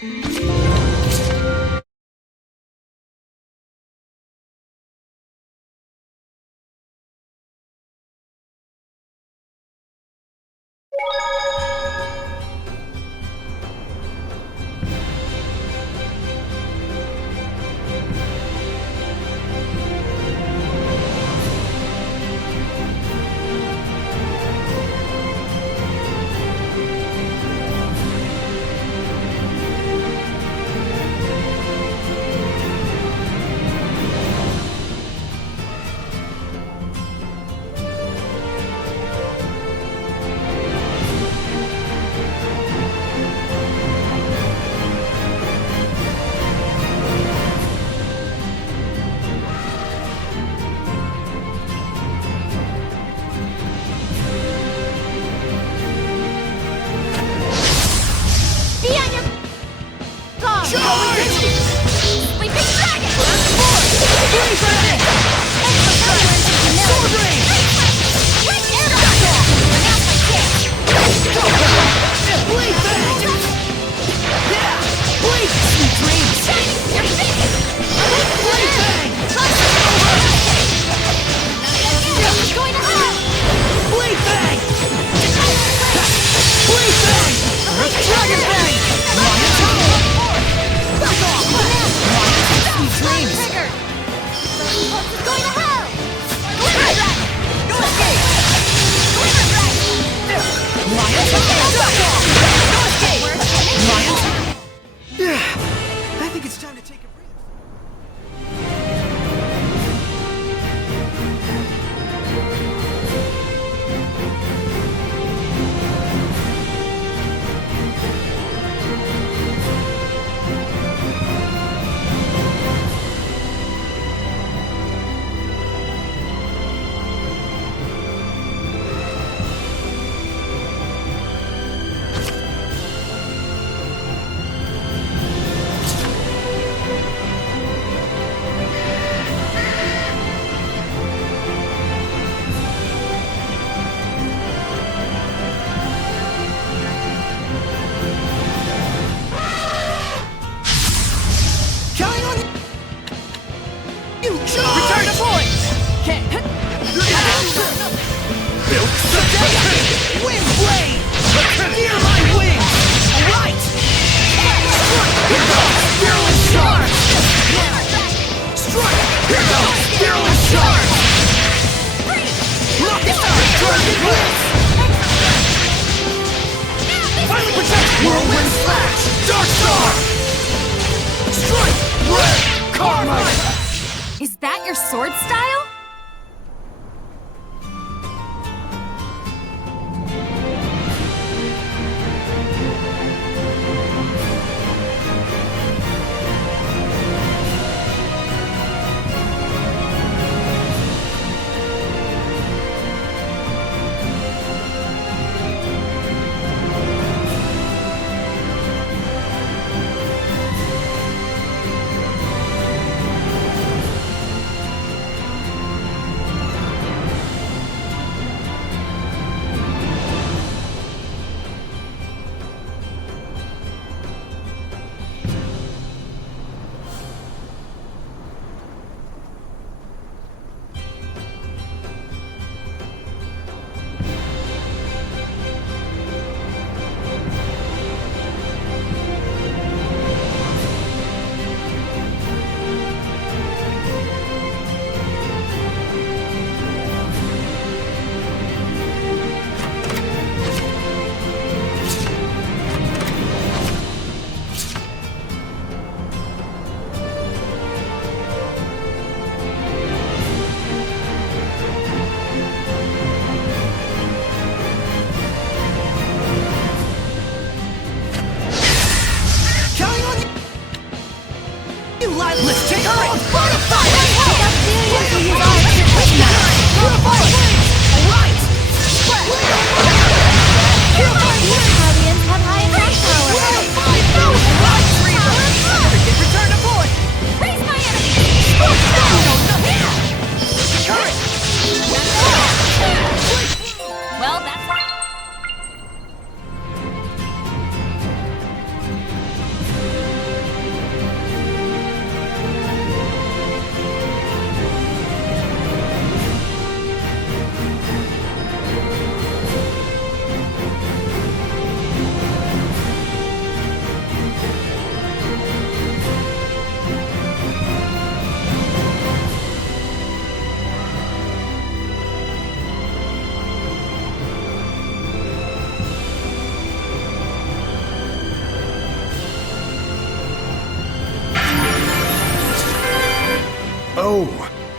I think it's time to take a breather. Whirlwind Slash! Dark Star! Strike! Red! Carmine! Is that your sword style?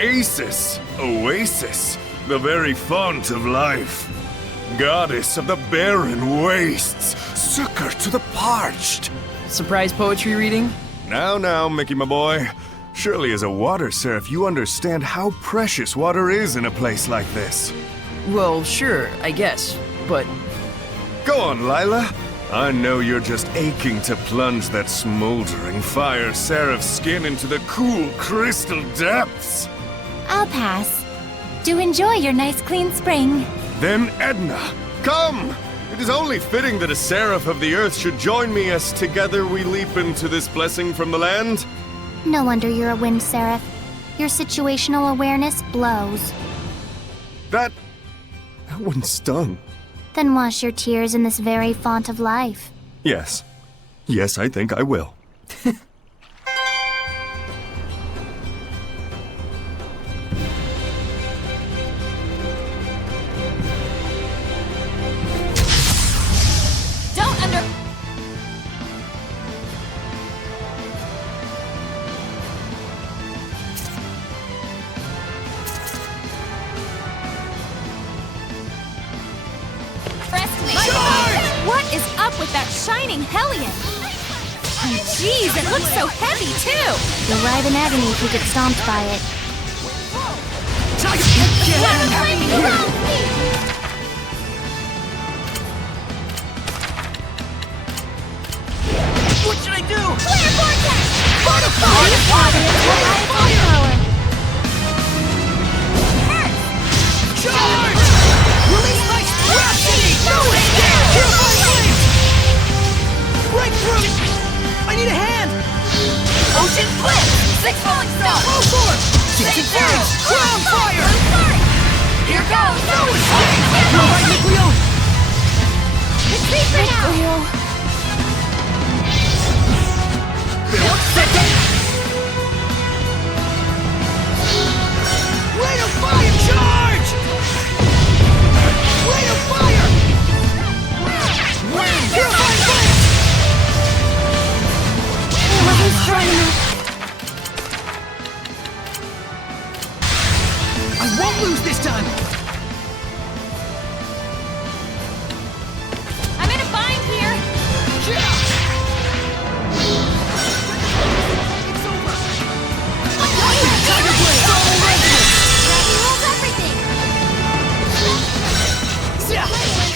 Oasis, the very font of life. Goddess of the barren wastes, succor to the parched. Surprise poetry reading? Now, Mickey, my boy. Surely as a water seraph, you understand how precious water is in a place like this. Well, sure, I guess. But Go on, Lila. I know you're just aching to plunge that smoldering fire seraph's skin into the cool crystal depths. I'll pass. Do enjoy your nice clean spring. Then Edna, come! It is only fitting that a seraph of the earth should join me as together we leap into this blessing from the land. No wonder you're a wind seraph. Your situational awareness blows. That one stung. Then wash your tears in this very font of life. Yes, I think I will. Don't under... What is up with that shining hellion? Jeez, it looks so heavy, too! You'll writhe in agony if you get stomped by it. what should I do? Flare vortex! Fortify! Power! Charge! Release my rhapsody! Kill my flames! Breakthrough! I need a hand! Ocean flip! Six falling stones! All four! Disengage! Ground fire! Here goes! All right, Miquio! Retreat for now! Build second! Rate of fire! Charge! Rate of fire! Purify flames! Wasn't strong enough. I won't lose this time! I'm in a bind here! It's over! Tiger Blade! Gravity rules everything!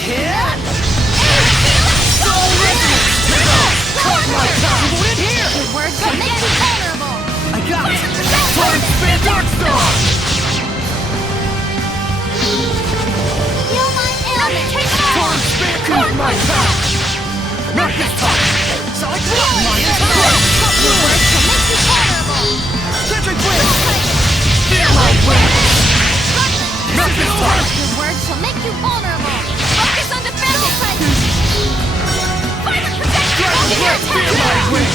Hit! Soul Resonance! Cut my time! Put it here! Your words will make you vulnerable! I got it! Torrent Spin Dark Star! Feel my ailment! Torrent Spin Cut my time! Not this time! Sonic Blow! Lion Power! Your words will make you vulnerable! Centric Blade! Feel my blade! Not this time! Your words will make you vulnerable! Focus on defending! Fire protection! Dragon Blade! Feel my wind!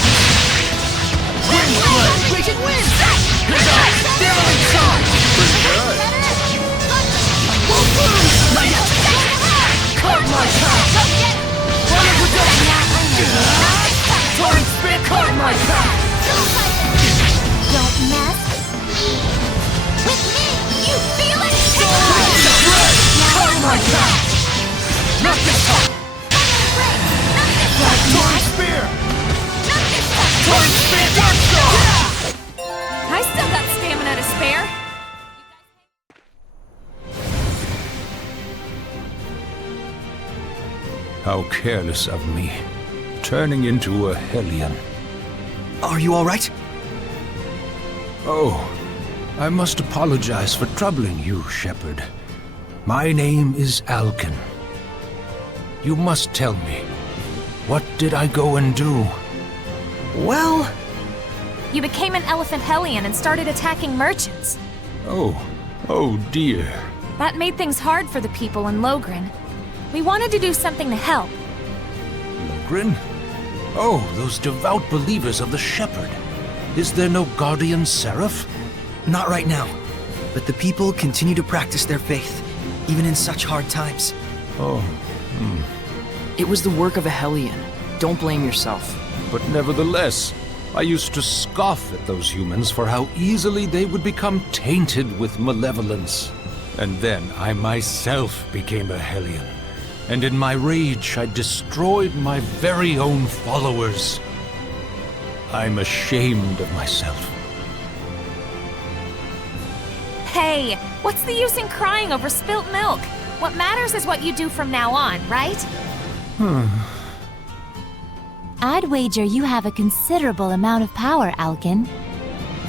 Wind Blade! Raging Wind! Here goes! Daring Charge! Won't lose! Not yet! Cut my path! Fire Protection! Torrent Spin! Cut my path! Don't mess with me! You feel it? Cut my path! Not this time! Torrent Spear! Torrent Spear Dark Star! I still got stamina to spare. How careless of me, turning into a hellion. Are you alright? Oh, I must apologize for troubling you, Shepherd. My name is Alkin. You must tell me, what did I go and do? Well... You became an elephant hellion and started attacking merchants. Oh dear. That made things hard for the people in Logren. We wanted to do something to help. Logren? Oh, those devout believers of the Shepherd. Is there no guardian seraph? Not right now, but the people continue to practice their faith, even in such hard times. Oh, It was the work of a hellion. Don't blame yourself. but nevertheless, I used to scoff at those humans for how easily they would become tainted with malevolence. And then I myself became a Hellion. And in my rage, I destroyed my very own followers. I'm ashamed of myself. Hey, what's the use in crying over spilt milk? What matters is what you do from now on, right? I'd wager you have a considerable amount of power, Alkin.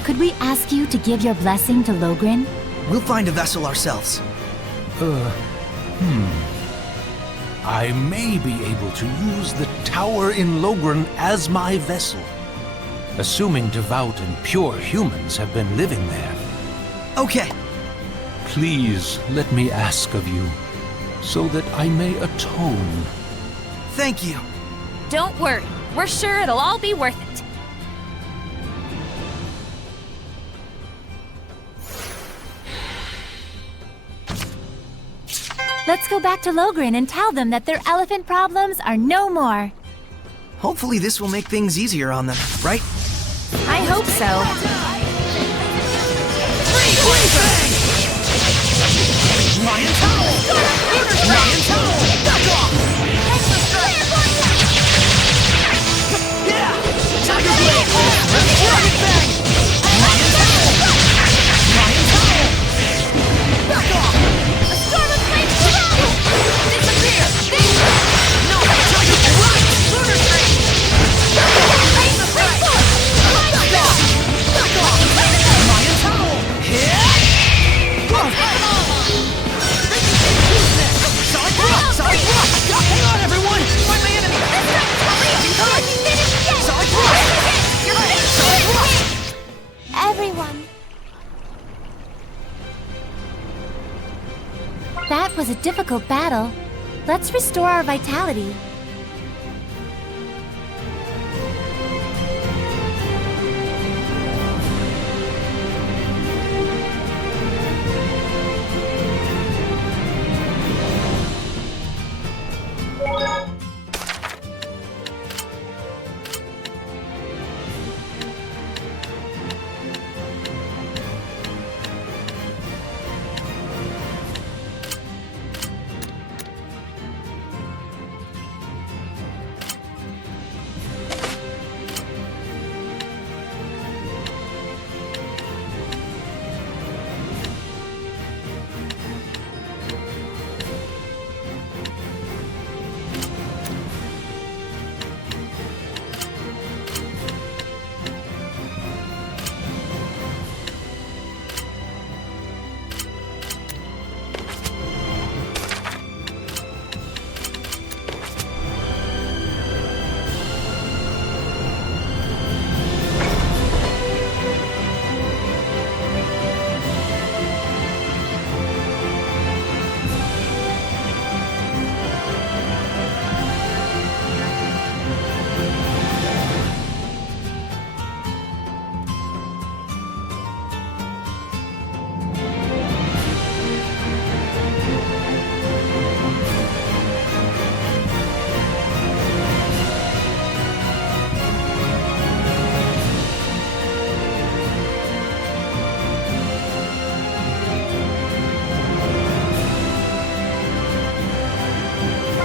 Could we ask you to give your blessing to Logrin? We'll find a vessel ourselves. I may be able to use the tower in Logrin as my vessel, assuming devout and pure humans have been living there. Okay. Please let me ask of you, so that I may atone. Thank you. Don't worry, we're sure it'll all be worth it. Let's go back to Logrin and tell them that their elephant problems are no more. Hopefully this will make things easier on them, right? I hope so. Lion Towel! Lion Towel! Back off! Yeah! Tiger Blade! Dragon Bang! Lion Towel! Lion Towel! Back off! A storm of flame surround! Disappear! No! Tiger Blade! Lunar Stream! Back off! Back off! Back off! Lion Towel! Sonic Rock! Sonic Rock! Hang on, everyone! Find my enemy! Sonic Rock! Sonic Rock! Everyone. That was a difficult battle. Let's restore our vitality.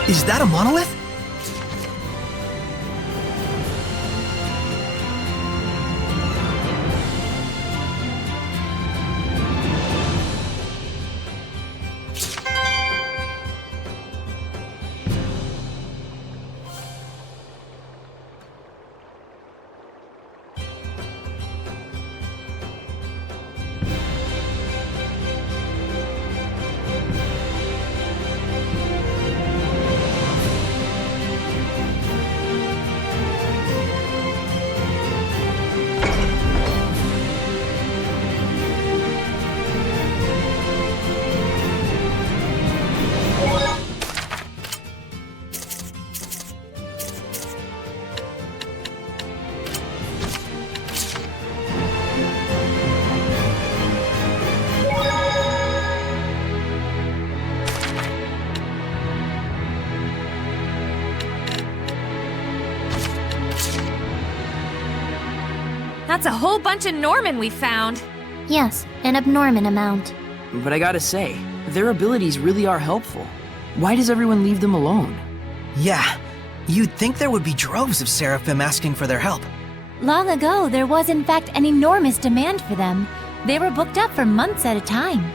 Is that a monolith? That's a whole bunch of Norman we found. Yes, an abnormal amount. But I gotta say, their abilities really are helpful. Why does everyone leave them alone? Yeah, you'd think there would be droves of Seraphim asking for their help. Long ago, there was in fact an enormous demand for them. They were booked up for months at a time.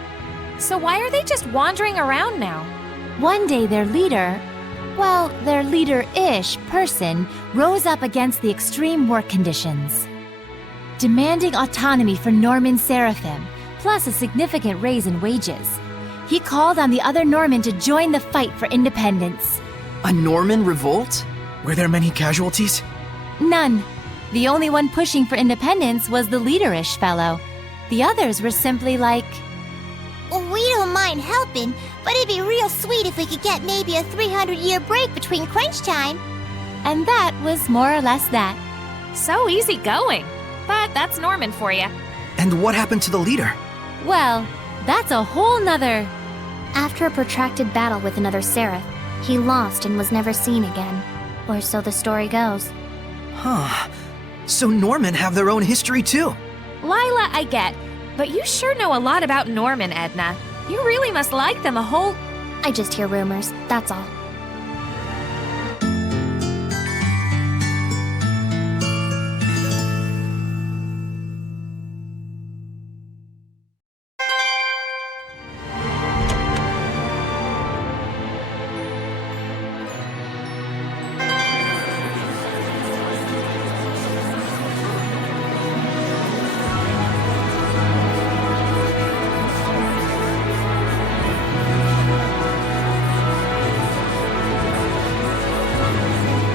So why are they just wandering around now? One day their leader, well, their leader-ish person, rose up against the extreme work conditions, demanding autonomy for Norman Seraphim, plus a significant raise in wages. He called on the other Norman to join the fight for independence. A Norman revolt? Were there many casualties? None. The only one pushing for independence was the leader-ish fellow. The others were simply like, We don't mind helping, but it'd be real sweet if we could get maybe a 300-year break between crunch time. and that was more or less that. So easy going. But that's Norman for you. And what happened to the leader? Well, that's a whole nother... After a protracted battle with another Seraph, he lost and was never seen again. Or so the story goes. Huh. So Norman have their own history too. Lila, I get. But you sure know a lot about Norman, Edna. You really must like them a whole... I just hear rumors, that's all.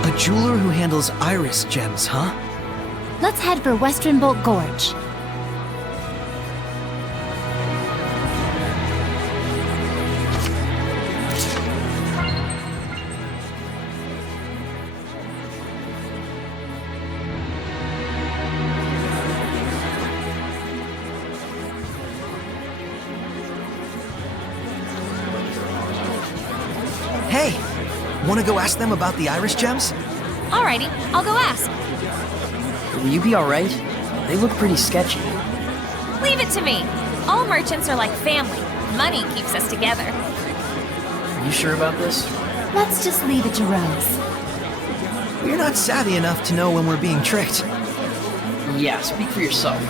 A jeweler who handles iris gems, huh? Let's head for Western Bolt Gorge. Hey, wanna go ask them about the iris gems? Alrighty, I'll go ask. Will you be alright? They look pretty sketchy. Leave it to me. All merchants are like family. Money keeps us together. Are you sure about this? Let's just leave it to Rose. We're not savvy enough to know when we're being tricked. Yeah, speak for yourself.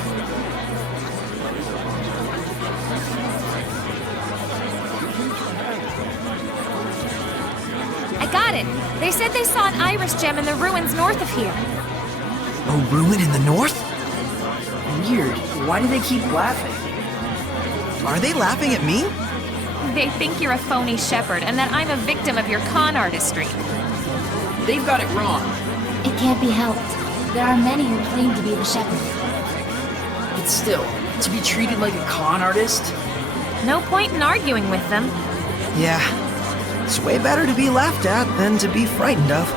I got it. They said they saw an iris gem in the ruins north of here. A ruin in the north? Weird. Why do they keep laughing? Are they laughing at me? They think you're a phony shepherd and that I'm a victim of your con artistry. They've got it wrong. It can't be helped. There are many who claim to be the shepherd. But still, to be treated like a con artist? No point in arguing with them. Yeah. It's way better to be laughed at than to be frightened of.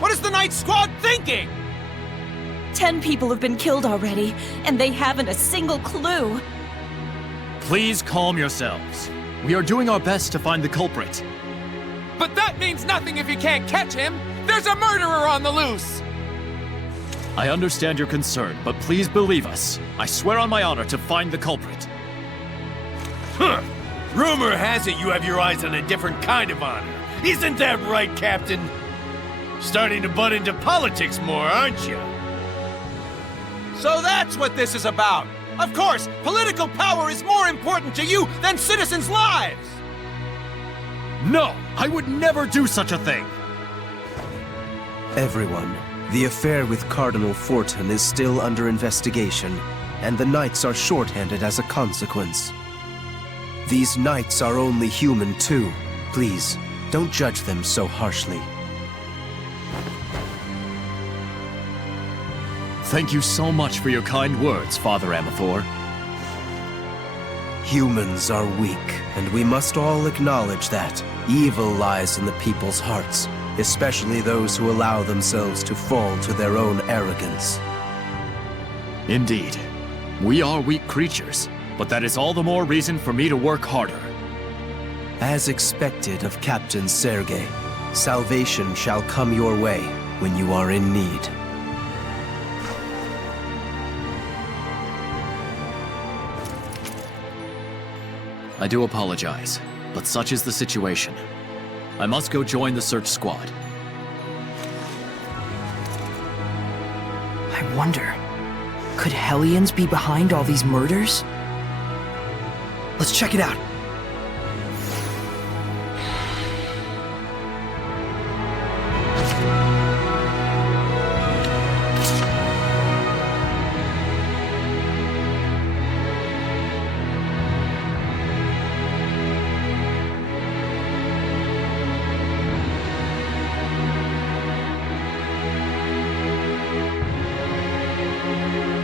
What is the Night Squad thinking? 10 people have been killed already, and they haven't a single clue. Please calm yourselves. We are doing our best to find the culprit. But that means nothing if you can't catch him! There's a murderer on the loose! I understand your concern, but please believe us. I swear on my honor to find the culprit. Huh. Rumor has it you have your eyes on a different kind of honor. Isn't that right, Captain? Starting to butt into politics more, aren't you? So that's what this is about! Of course, political power is more important to you than citizens' lives! No! I would never do such a thing! Everyone, the affair with Cardinal Fortin is still under investigation, and the Knights are shorthanded as a consequence. These Knights are only human too. Please, don't judge them so harshly. Thank you so much for your kind words, Father Amathor. Humans are weak, and we must all acknowledge that. Evil lies in the people's hearts, especially those who allow themselves to fall to their own arrogance. Indeed. We are weak creatures, but that is all the more reason for me to work harder. As expected of Captain Sergei, salvation shall come your way when you are in need. I do apologize, but such is the situation. I must go join the search squad. I wonder, could Hellions be behind all these murders? Let's check it out.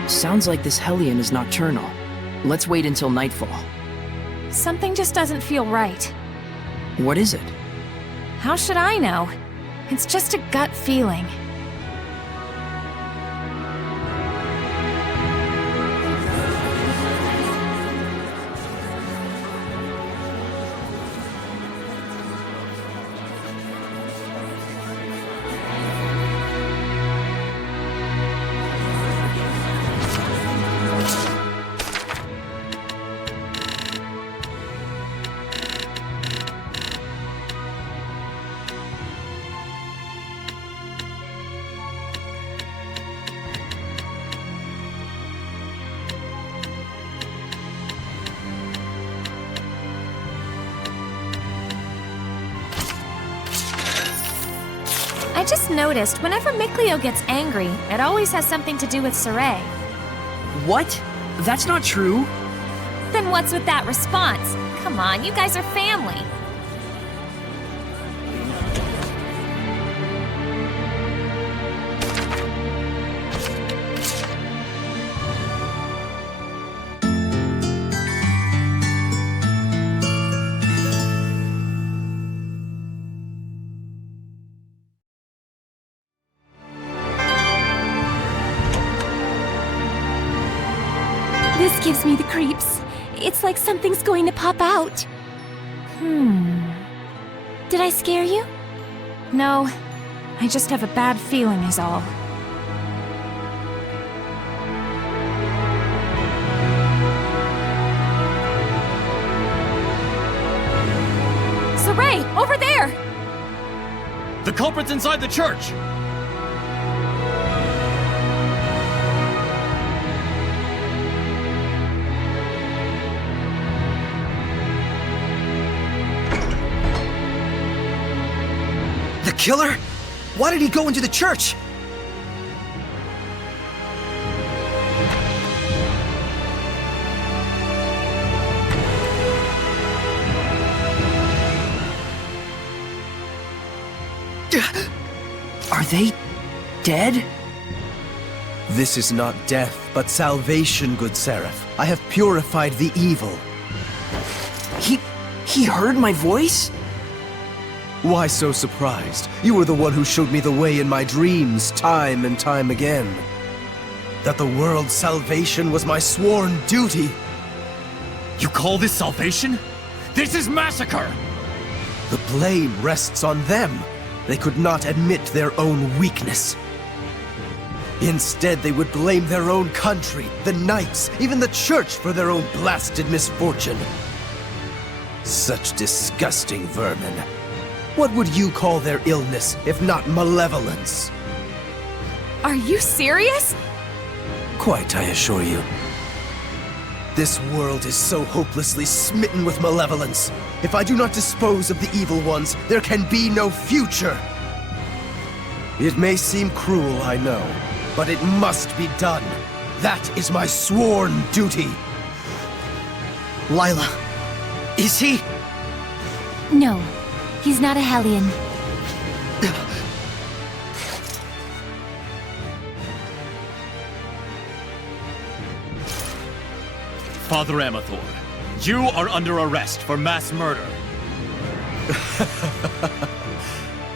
Sounds like this Hellion is nocturnal. Let's wait until nightfall. Something just doesn't feel right. What is it? How should I know? It's just a gut feeling. I just noticed whenever Mikleo gets angry, it always has something to do with Saray. What? That's not true. Then what's with that response? Come on, you guys are family. This gives me the creeps. It's like something's going to pop out. Did I scare you? No, I just have a bad feeling is all. Saray, over there! The culprit's inside the church! The killer? Why did he go into the church? Are they dead? This is not death, but salvation, good Seraph. I have purified the evil. He heard my voice? Why so surprised? You were the one who showed me the way in my dreams, time and time again. That the world's salvation was my sworn duty. You call this salvation? This is massacre! The blame rests on them. They could not admit their own weakness. Instead, they would blame their own country, the knights, even the church for their own blasted misfortune. Such disgusting vermin. What would you call their illness, if not malevolence? Are you serious? Quite, I assure you. This world is so hopelessly smitten with malevolence. If I do not dispose of the evil ones, there can be no future. It may seem cruel, I know, but it must be done. That is my sworn duty. Lila, is he? No, he's not a Hellion. Father Amathor, you are under arrest for mass murder.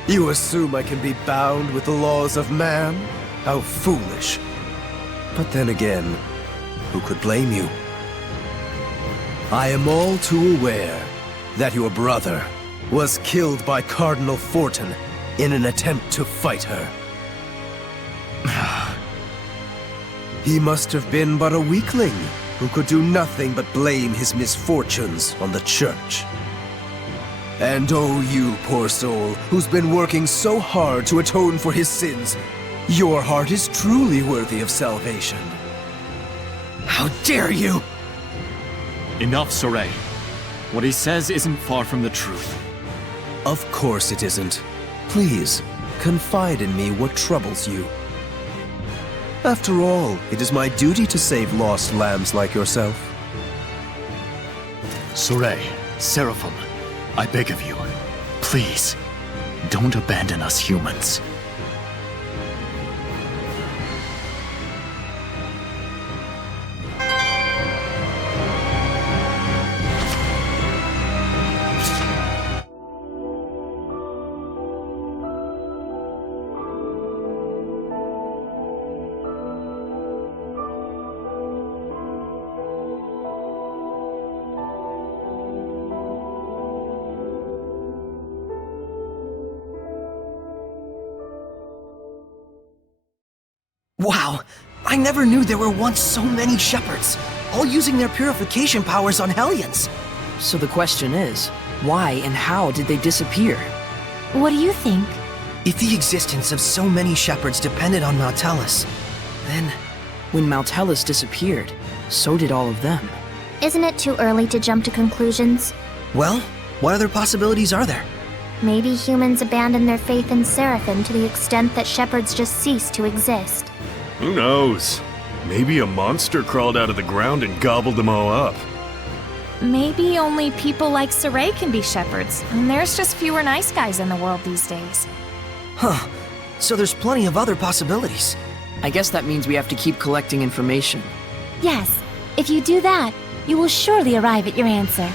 You assume I can be bound with the laws of man? How foolish. But then again, who could blame you? I am all too aware that your brother was killed by Cardinal Fortin in an attempt to fight her. He must have been but a weakling who could do nothing but blame his misfortunes on the Church. And oh, you poor soul, who's been working so hard to atone for his sins, your heart is truly worthy of salvation. How dare you! Enough, Soray. What he says isn't far from the truth. Of course it isn't. Please, confide in me what troubles you. After all, it is my duty to save lost lambs like yourself. Soray, Seraphim, I beg of you, please, don't abandon us humans. Wow, I never knew there were once so many shepherds, all using their purification powers on Hellions. So the question is, why and how did they disappear? What do you think? If the existence of so many shepherds depended on Nautilus, then... When Nautilus disappeared, so did all of them. Isn't it too early to jump to conclusions? Well, what other possibilities are there? Maybe humans abandoned their faith in Seraphim to the extent that shepherds just ceased to exist. Who knows? Maybe a monster crawled out of the ground and gobbled them all up. Maybe only people like Soray can be shepherds, and there's just fewer nice guys in the world these days. Huh. So there's plenty of other possibilities. I guess that means we have to keep collecting information. Yes, if you do that, you will surely arrive at your answer.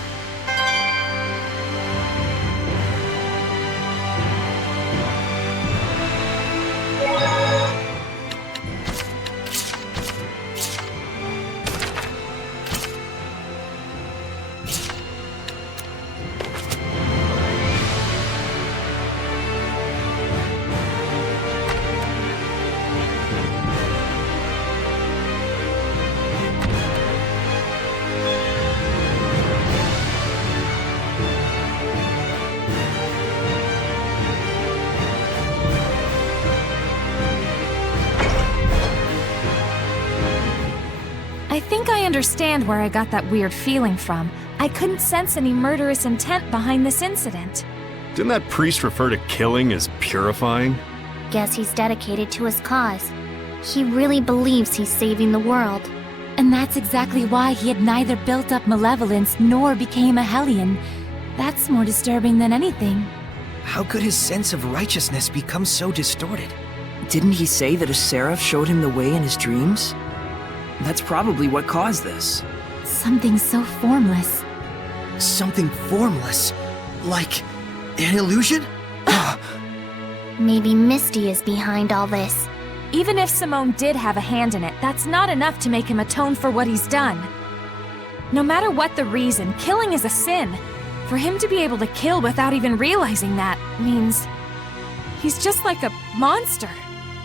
I think I understand where I got that weird feeling from. I couldn't sense any murderous intent behind this incident. Didn't that priest refer to killing as purifying? Guess he's dedicated to his cause. He really believes he's saving the world. And that's exactly why he had neither built up malevolence nor became a Hellion. That's more disturbing than anything. How could his sense of righteousness become so distorted? Didn't he say that a seraph showed him the way in his dreams? That's probably what caused this. Something so formless. Something formless? Like an illusion? Maybe Misty is behind all this. Even if Simone did have a hand in it, that's not enough to make him atone for what he's done. No matter what the reason, killing is a sin. For him to be able to kill without even realizing that means he's just like a monster.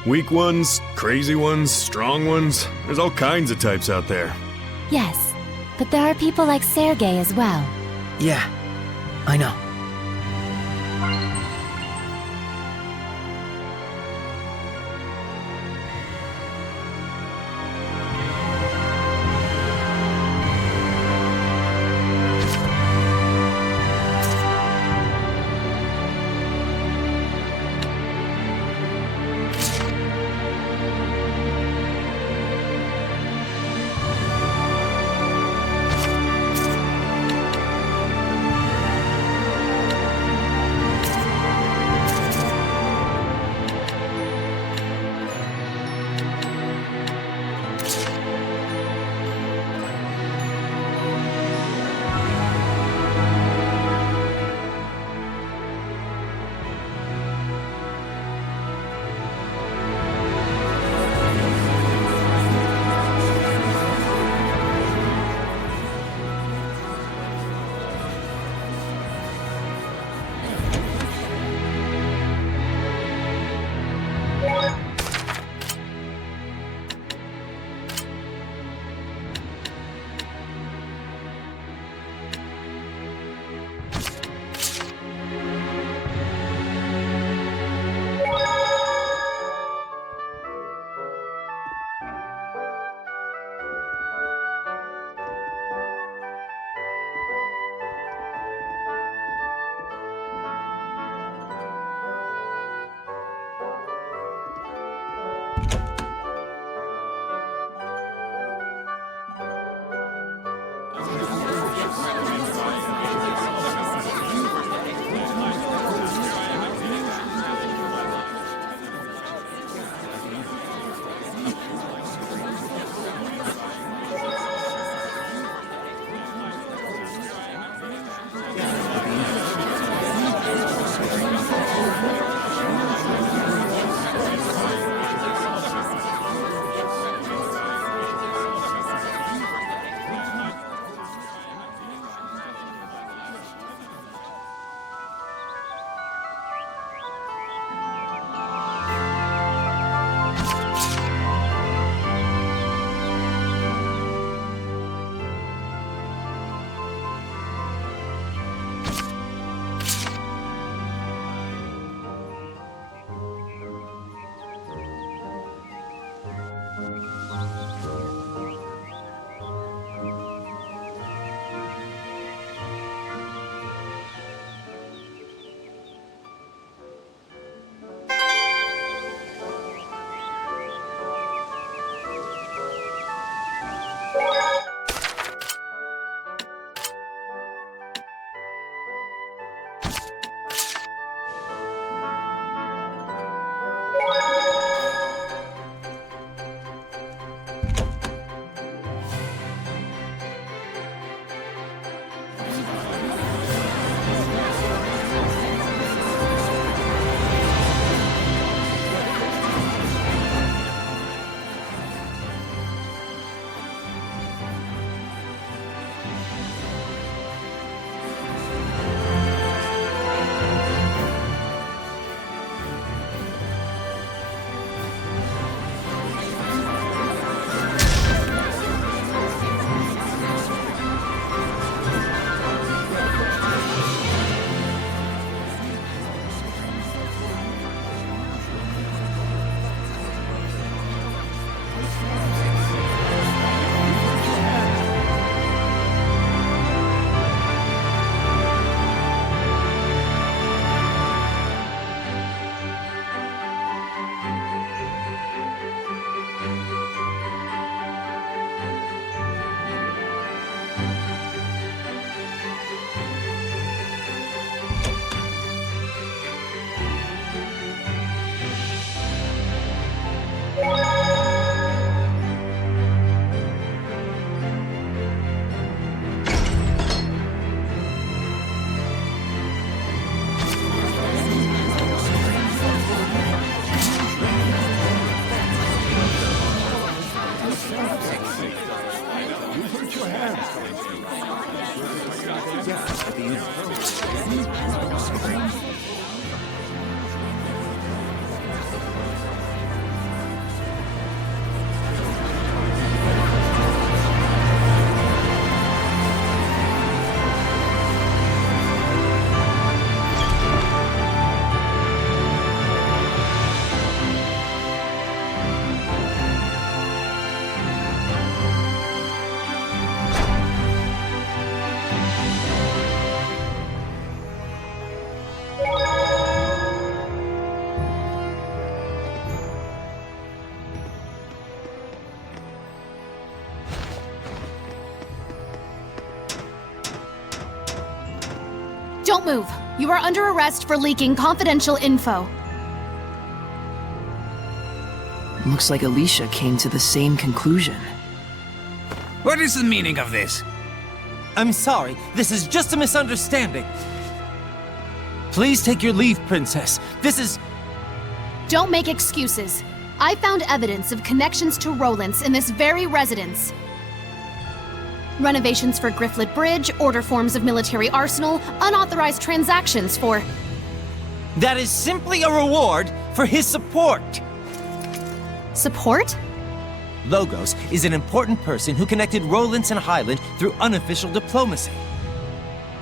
Weak ones, crazy ones, strong ones. There's all kinds of types out there. Yes, but there are people like Sergei as well. Yeah, I know. Don't move. You are under arrest for leaking confidential info. Looks like Alicia came to the same conclusion. What is the meaning of this? I'm sorry, this is just a misunderstanding. Please take your leave, Princess. This is... Don't make excuses. I found evidence of connections to Rowlands in this very residence. Renovations for Grifflet Bridge, order forms of military arsenal, unauthorized transactions for... That is simply a reward for his support. Support? Logos is an important person who connected Rowlands and Highland through unofficial diplomacy.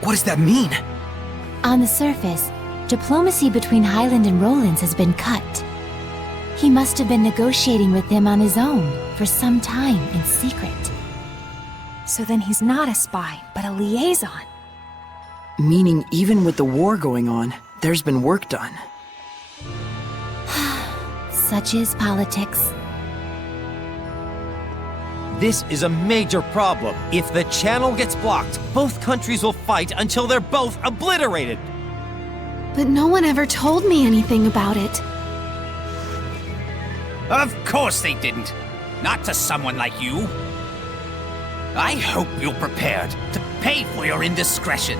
What does that mean? On the surface, diplomacy between Highland and Rowlands has been cut. He must have been negotiating with them on his own for some time in secret. So then he's not a spy, but a liaison. Meaning even with the war going on, there's been work done. Such is politics. This is a major problem. If the channel gets blocked, both countries will fight until they're both obliterated. But no one ever told me anything about it. Of course they didn't. Not to someone like you. I hope you're prepared to pay for your indiscretion.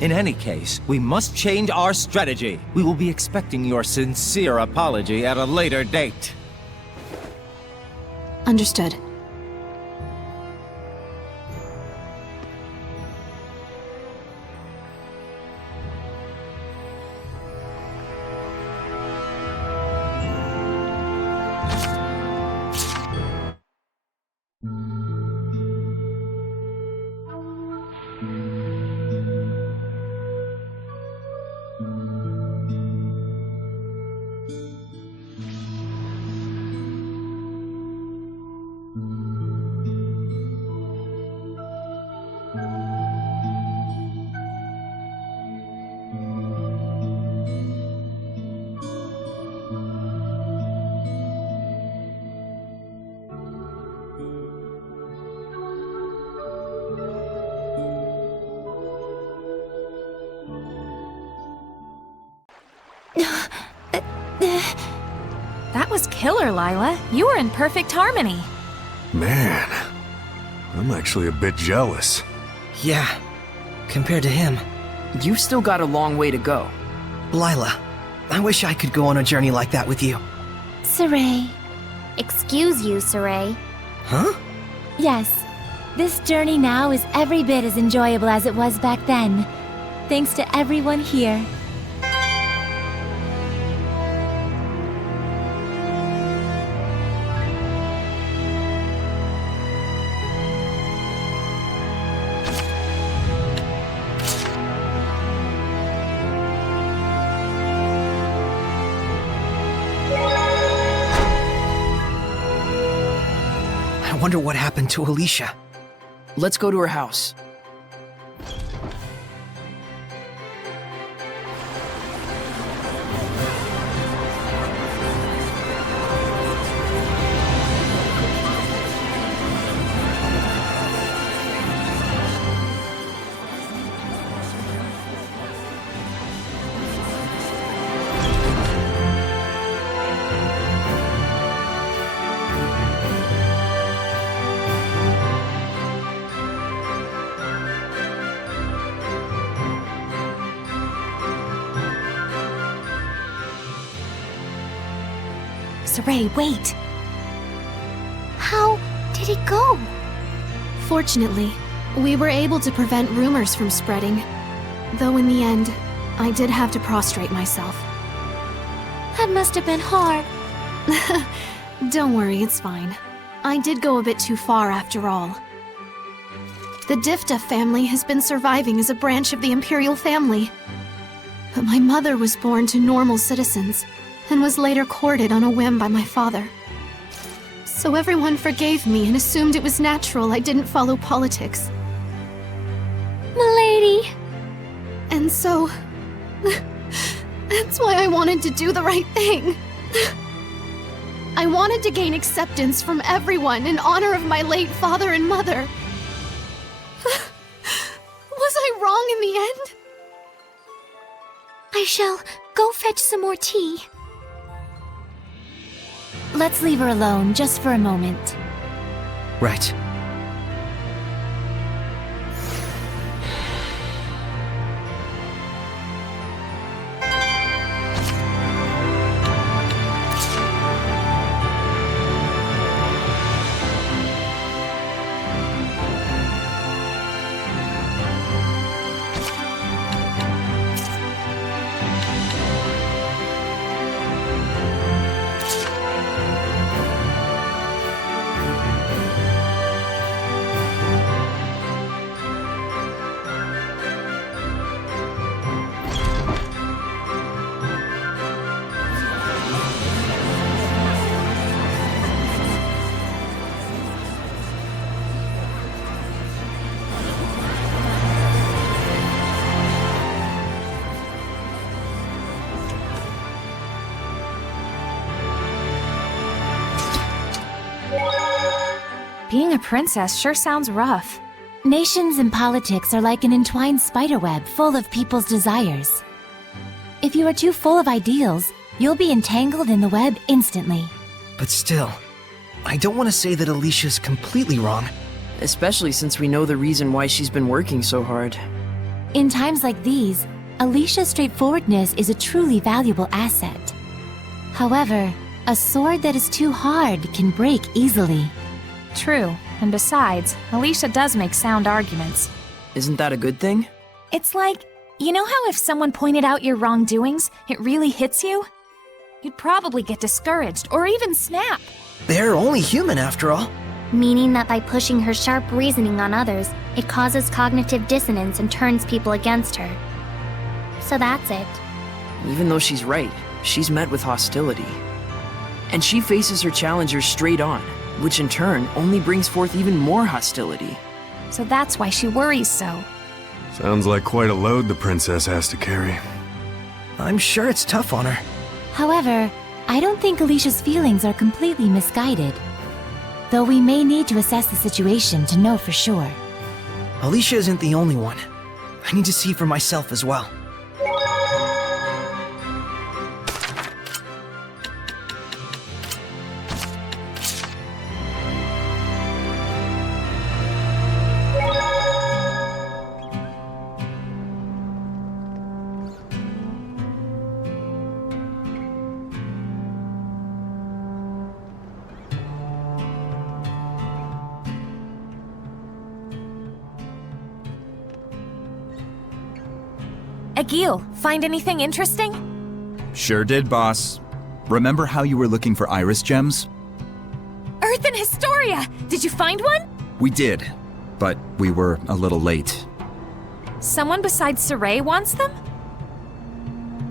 In any case, we must change our strategy. We will be expecting your sincere apology at a later date. Understood. That was killer, Lila. You were in perfect harmony. Man, I'm actually a bit jealous. Yeah, compared to him. You've still got a long way to go. Lila, I wish I could go on a journey like that with you. Saray. Excuse you, Saray. Huh? Yes, this journey now is every bit as enjoyable as it was back then. Thanks to everyone here. I wonder what happened to Alicia. Let's go to her house. Saray, wait! How did it go? Fortunately, we were able to prevent rumors from spreading. Though in the end, I did have to prostrate myself. That must have been hard. Don't worry, it's fine. I did go a bit too far after all. The Difta family has been surviving as a branch of the Imperial family. But my mother was born to normal citizens, and was later courted on a whim by my father. So everyone forgave me and assumed it was natural I didn't follow politics. Milady! And so... that's why I wanted to do the right thing. I wanted to gain acceptance from everyone in honor of my late father and mother. Was I wrong in the end? I shall go fetch some more tea. Let's leave her alone just for a moment. Right. Being a princess sure sounds rough. Nations and politics are like an entwined spiderweb full of people's desires. If you are too full of ideals, you'll be entangled in the web instantly. But still, I don't want to say that Alicia's completely wrong. Especially since we know the reason why she's been working so hard. In times like these, Alicia's straightforwardness is a truly valuable asset. However, a sword that is too hard can break easily. True, and besides, Alicia does make sound arguments. Isn't that a good thing? It's like, you know how if someone pointed out your wrongdoings, it really hits you? You'd probably get discouraged, or even snap. They're only human after all. Meaning that by pushing her sharp reasoning on others, it causes cognitive dissonance and turns people against her. So that's it. Even though she's right, she's met with hostility. And she faces her challengers straight on, which in turn only brings forth even more hostility. So that's why she worries so. Sounds like quite a load the princess has to carry. I'm sure it's tough on her. However, I don't think Alicia's feelings are completely misguided. Though we may need to assess the situation to know for sure. Alicia isn't the only one. I need to see for myself as well. Agil, find anything interesting? Sure did, boss. Remember how you were looking for iris gems? Earth and Historia! Did you find one? We did, but we were a little late. Someone besides Saray wants them?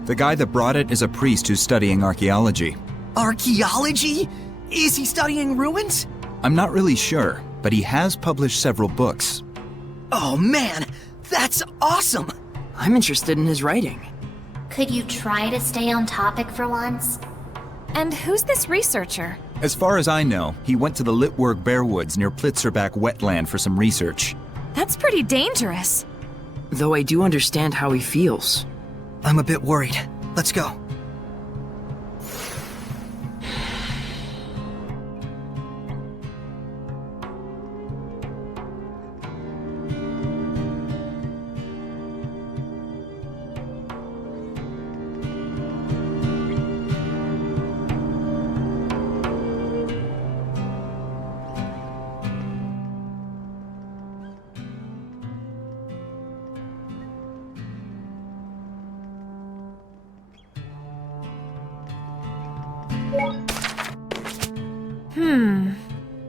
The guy that brought it is a priest who's studying archaeology. Archaeology? Is he studying ruins? I'm not really sure, but he has published several books. Oh man, that's awesome! I'm interested in his writing. Could you try to stay on topic for once? And who's this researcher? As far as I know, he went to the Litwurg Bearwoods near Plitzerback wetland for some research. That's pretty dangerous. Though I do understand how he feels. I'm a bit worried. Let's go.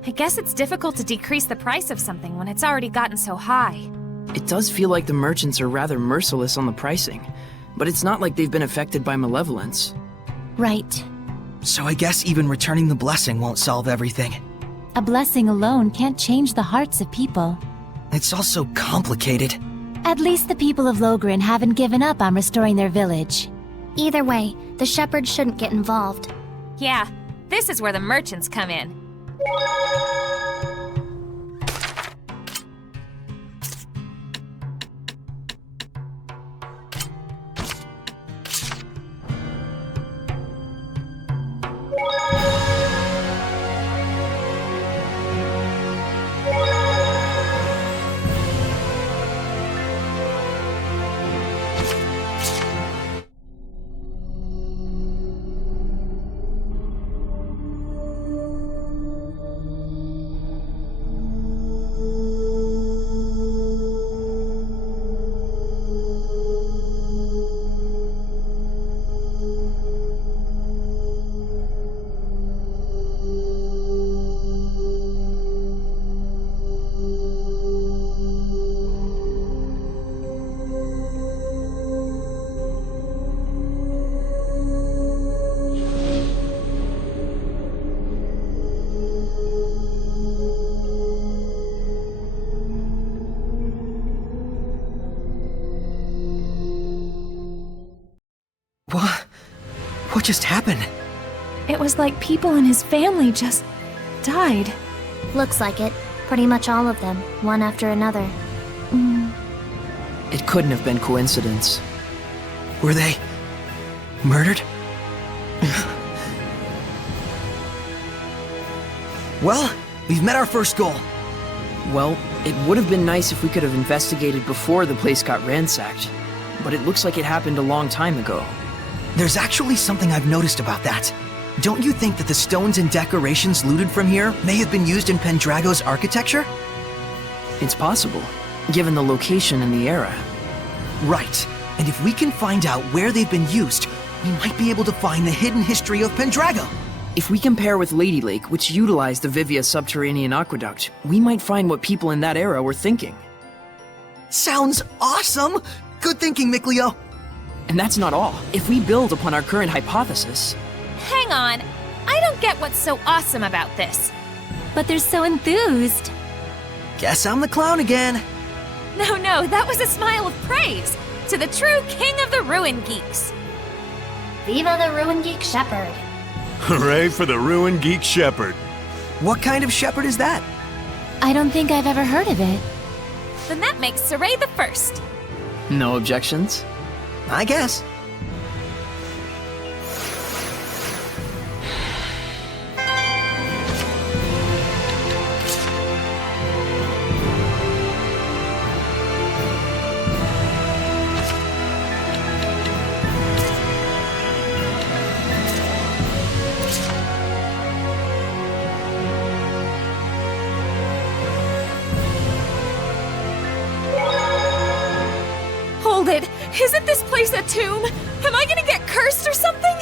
I guess it's difficult to decrease the price of something when it's already gotten so high. It does feel like the merchants are rather merciless on the pricing, but it's not like they've been affected by malevolence. Right. So I guess even returning the blessing won't solve everything. A blessing alone can't change the hearts of people. It's all so complicated. At least the people of Logren haven't given up on restoring their village. Either way, the shepherd shouldn't get involved. Yeah, this is where the merchants come in. What just happened? It was like people in his family just died. Looks like it. Pretty much all of them, one after another. It couldn't have been coincidence. Were they murdered? Well, we've met our first goal. Well, it would have been nice if we could have investigated before the place got ransacked. But it looks like it happened a long time ago. There's actually something I've noticed about that. Don't you think that the stones and decorations looted from here may have been used in Pendrago's architecture? It's possible, given the location and the era. Right. And if we can find out where they've been used, we might be able to find the hidden history of Pendrago. If we compare with Lady Lake, which utilized the Vivia subterranean aqueduct, we might find what people in that era were thinking. Sounds awesome! Good thinking, Mikleo. And that's not all. If we build upon our current hypothesis... Hang on. I don't get what's so awesome about this. But they're so enthused. Guess I'm the clown again. No, that was a smile of praise to the true king of the Ruin Geeks. Viva the Ruin Geek Shepherd. Hooray for the Ruin Geek Shepherd. What kind of shepherd is that? I don't think I've ever heard of it. Then that makes Saray the first. No objections? I guess. Hold it! Isn't this place a tomb? Am I gonna get cursed or something?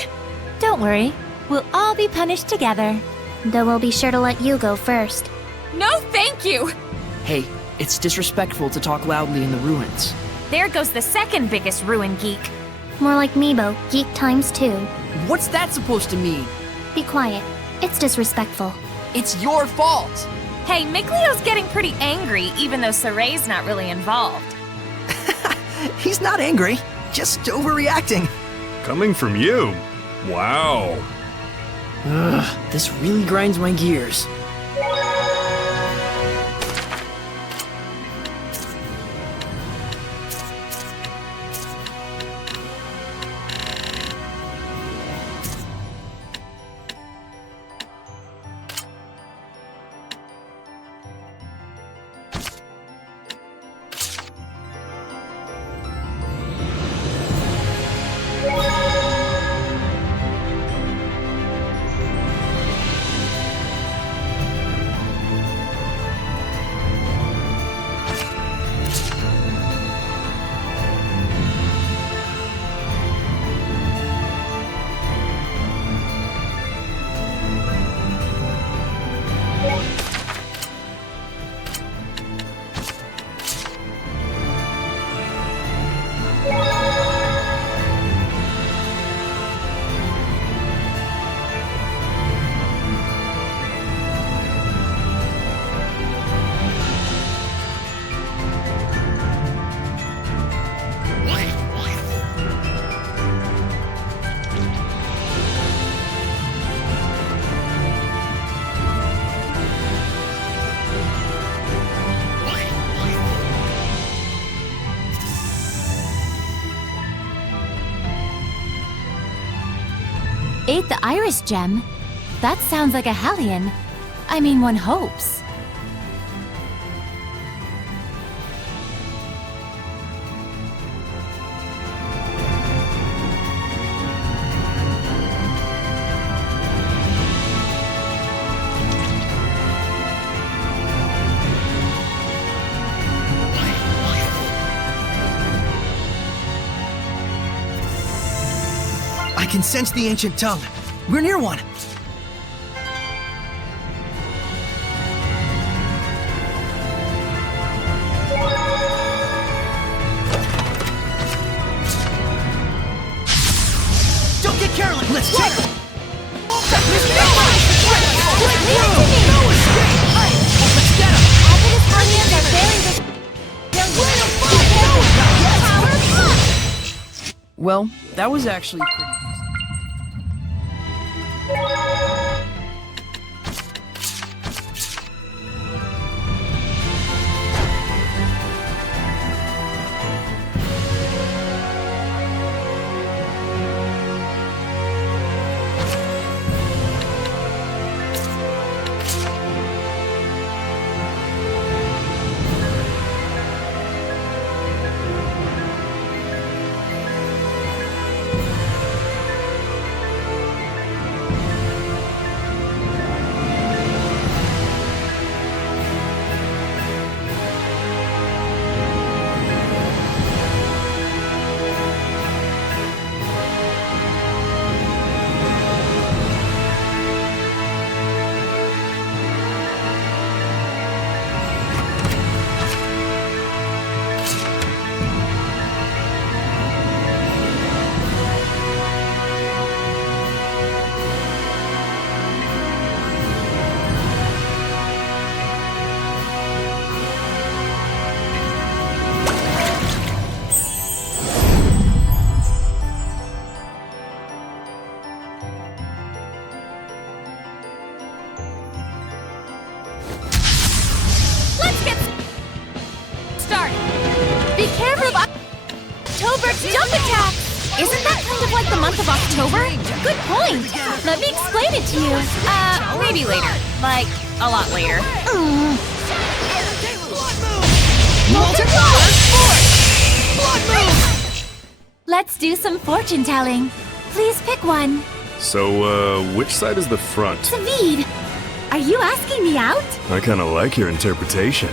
Don't worry. We'll all be punished together. Though we'll be sure to let you go first. No, thank you! Hey, it's disrespectful to talk loudly in the ruins. There goes the second biggest Ruin Geek. More like Meebo, geek times 2. What's that supposed to mean? Be quiet. It's disrespectful. It's your fault! Hey, Mikleo's getting pretty angry, even though Saray's not really involved. He's not angry, just overreacting. Coming from you? Wow. Ugh, this really grinds my gears. Ate the iris gem? That sounds like a Hellion. I mean, one hopes. I can sense the ancient tongue. We're near one. Don't get careless. Let's take her. Well, that was actually pretty... tracks! Isn't that kind of like the month of October? Good point! Let me explain it to you. Maybe later. Like, a lot later. Let's do some fortune telling. Please pick one. So, which side is the front? Savid, are you asking me out? I kinda like your interpretation.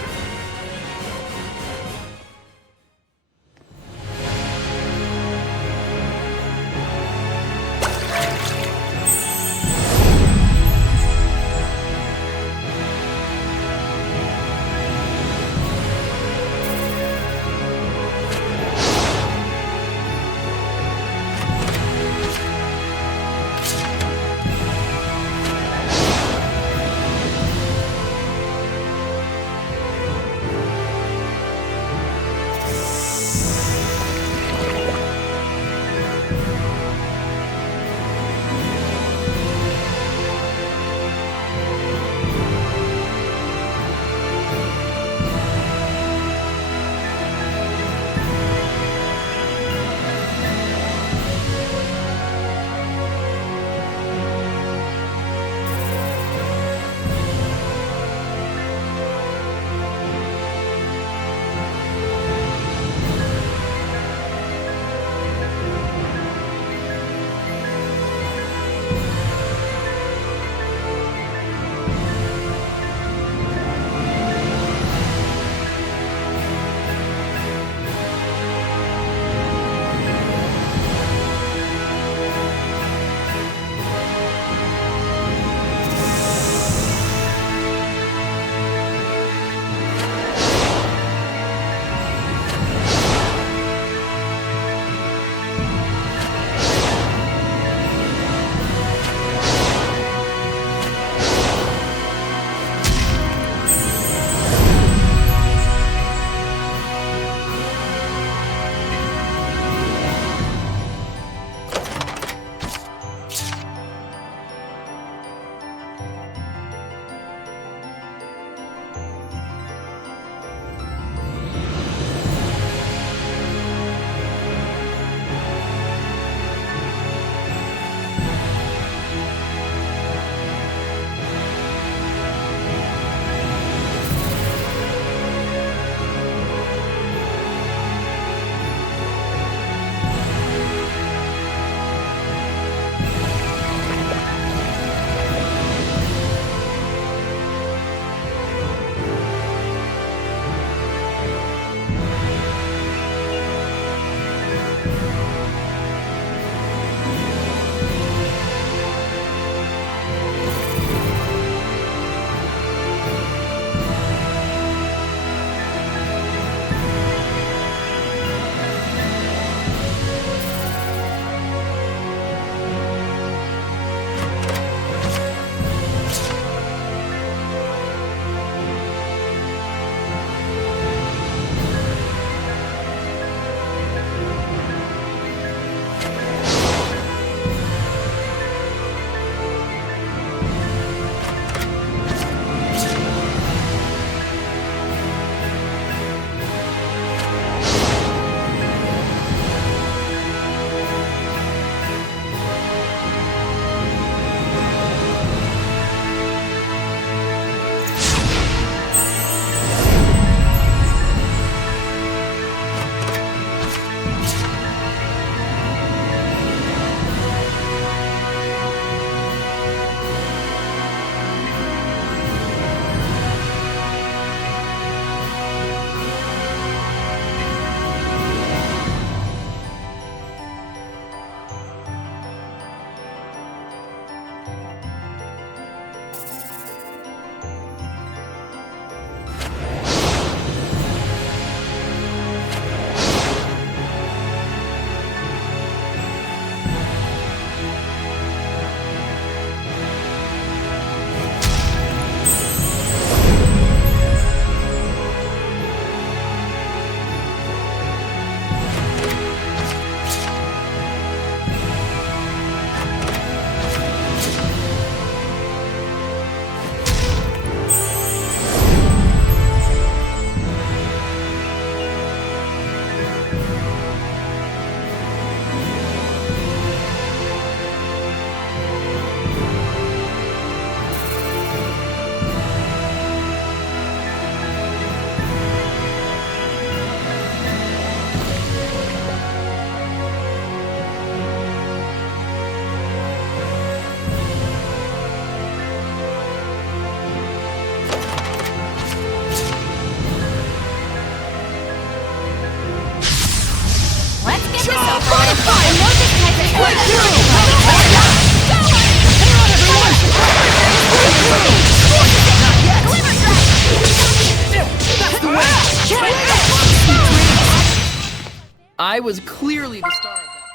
was clearly the star of that.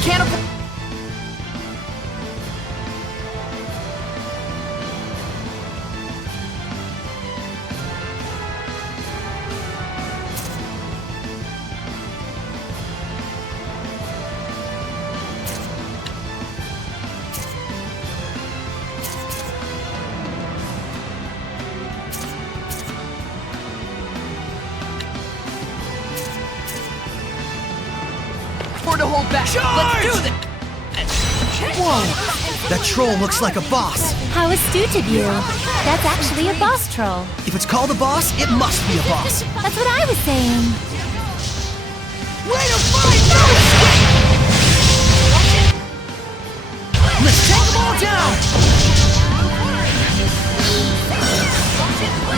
can't afford... to hold back. Charge! Let's do this! Whoa! That troll looks like a boss. How astute of you. That's actually a boss troll. If it's called a boss, it must be a boss. That's what I was saying. Way to fight! No escape! Let's take them all down!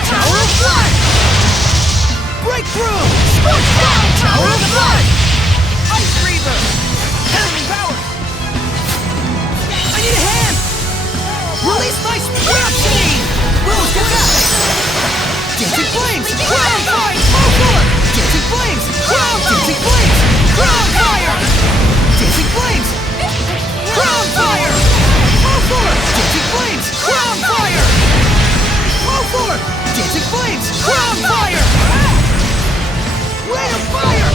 Tower of Blood! Breakthrough! Tower of Blood! Ice Reaver! Enemy power! I need a hand! Release my Rhapsody! Rose, get back! Dancing Flames! Crown! Smoke Dancing Flames! Crown! Dancing Flames! Crown fire! Dancing flames! Crown fire! Go for it! Dancing flames! Crown fire! Go for it! Dancing flames! Crown fire! Rain of fire!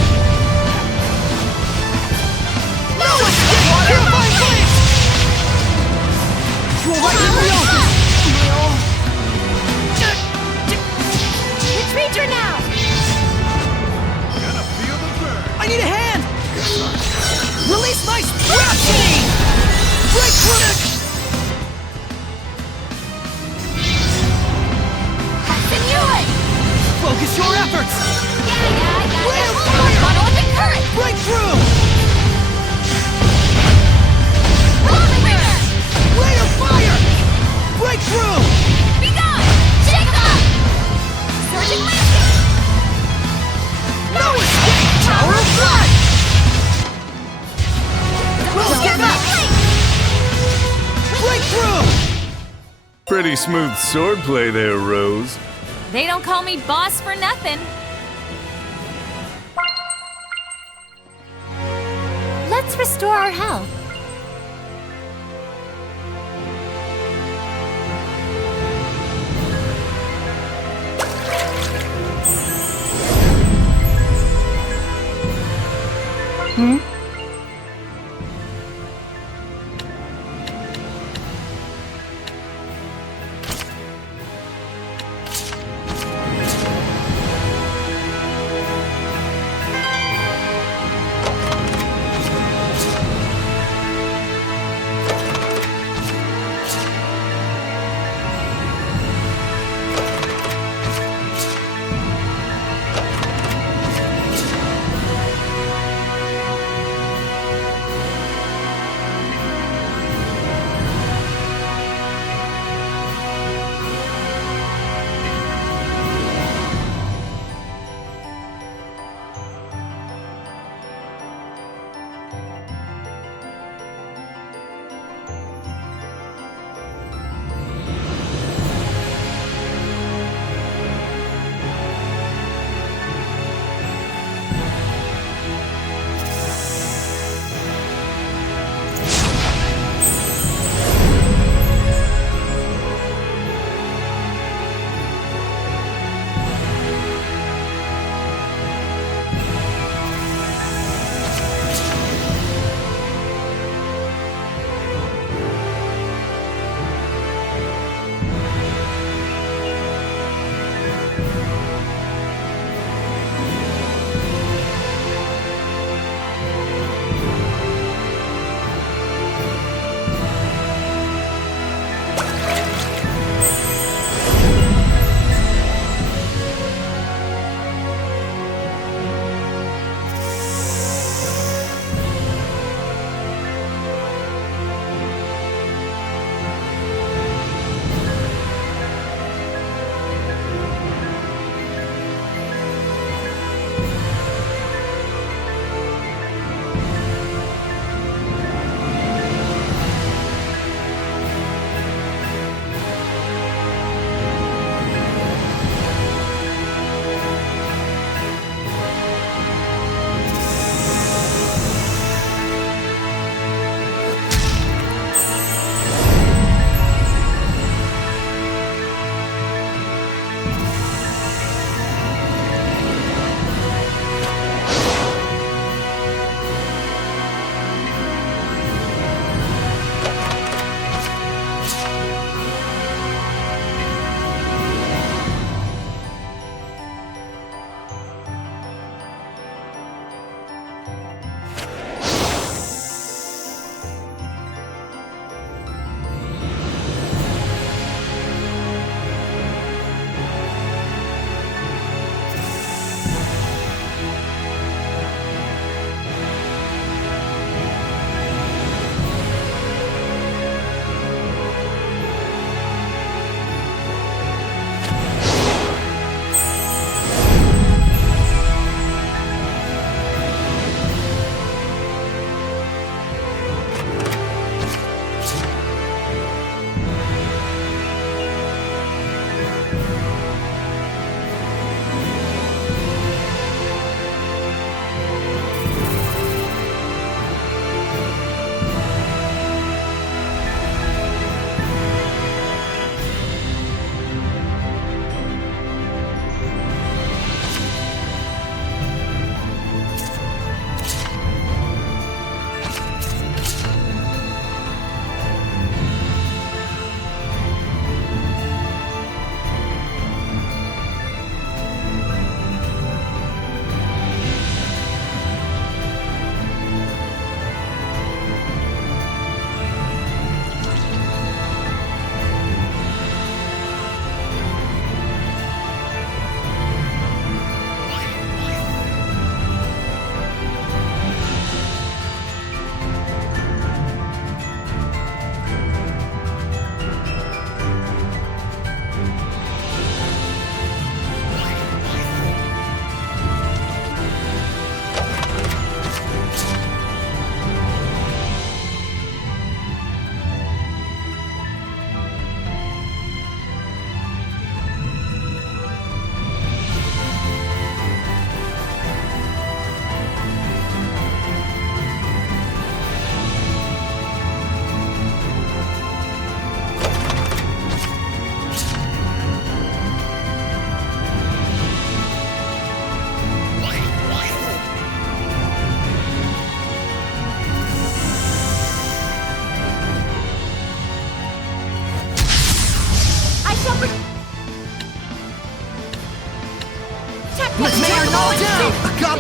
No escape! Purifying flames! You will right in real! Retreat now! I need a hand! Release my sprout chain! Break through! Continue it! Focus your efforts! Yeah. Ray of fire! Funnel with the current! Break through! Ringer! Ray of fire! Break through! Be gone! Shake up! Surging landscape! No escape! Tower of blood! We'll get back! Break through! Pretty smooth swordplay there, Rose. They don't call me boss for nothing. Let's restore our health.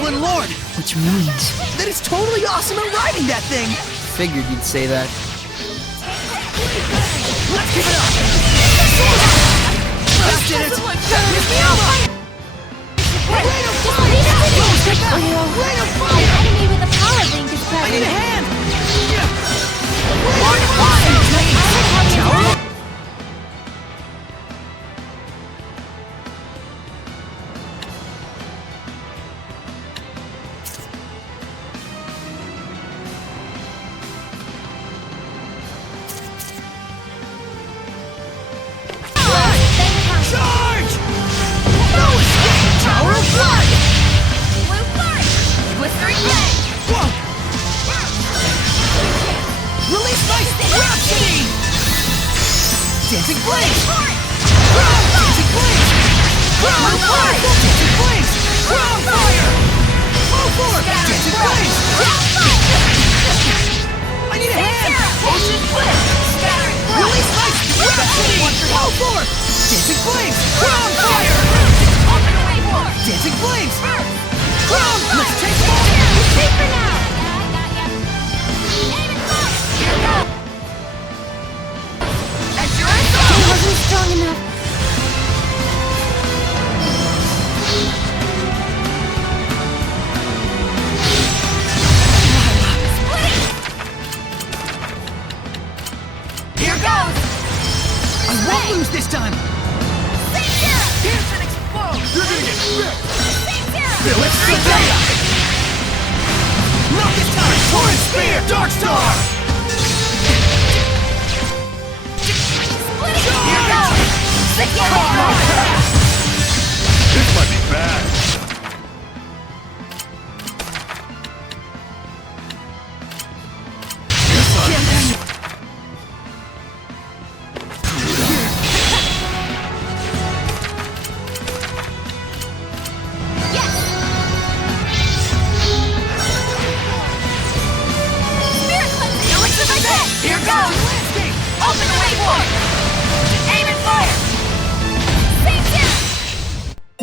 fallen lord! Which means... That is totally awesome at riding that thing! Figured you'd say that. Let's keep it up! That did it! Miss me out! Rain of fire! Rain of fire! An enemy with a power link is present. I need a hand! Rain of fire! Tower! Charge! No escape! Tower of Blood! Blue Flurry! Blistering Ray! Whoa! Release my Rhapsody! Dancing Flames! Dancing Flames! Crown Fire! Dancing Flames! Crown Fire! Full force! Dancing Flames! I need a hand! Ocean Flip! Release my Rhapsody! Full force! Dancing Flames! Crown Fire! Dancing Flames! Crown! Let's take more! Retreat for now. It wasn't strong enough. Here goes! I won't lose this time! Pierce and explode! You're gonna get ripped! Feel it, Zestiria! Not this time! Torrent Spear! Dark Star! Here goes! This might be bad. Here goes! Open the way for it! Aim and fire! Same zero!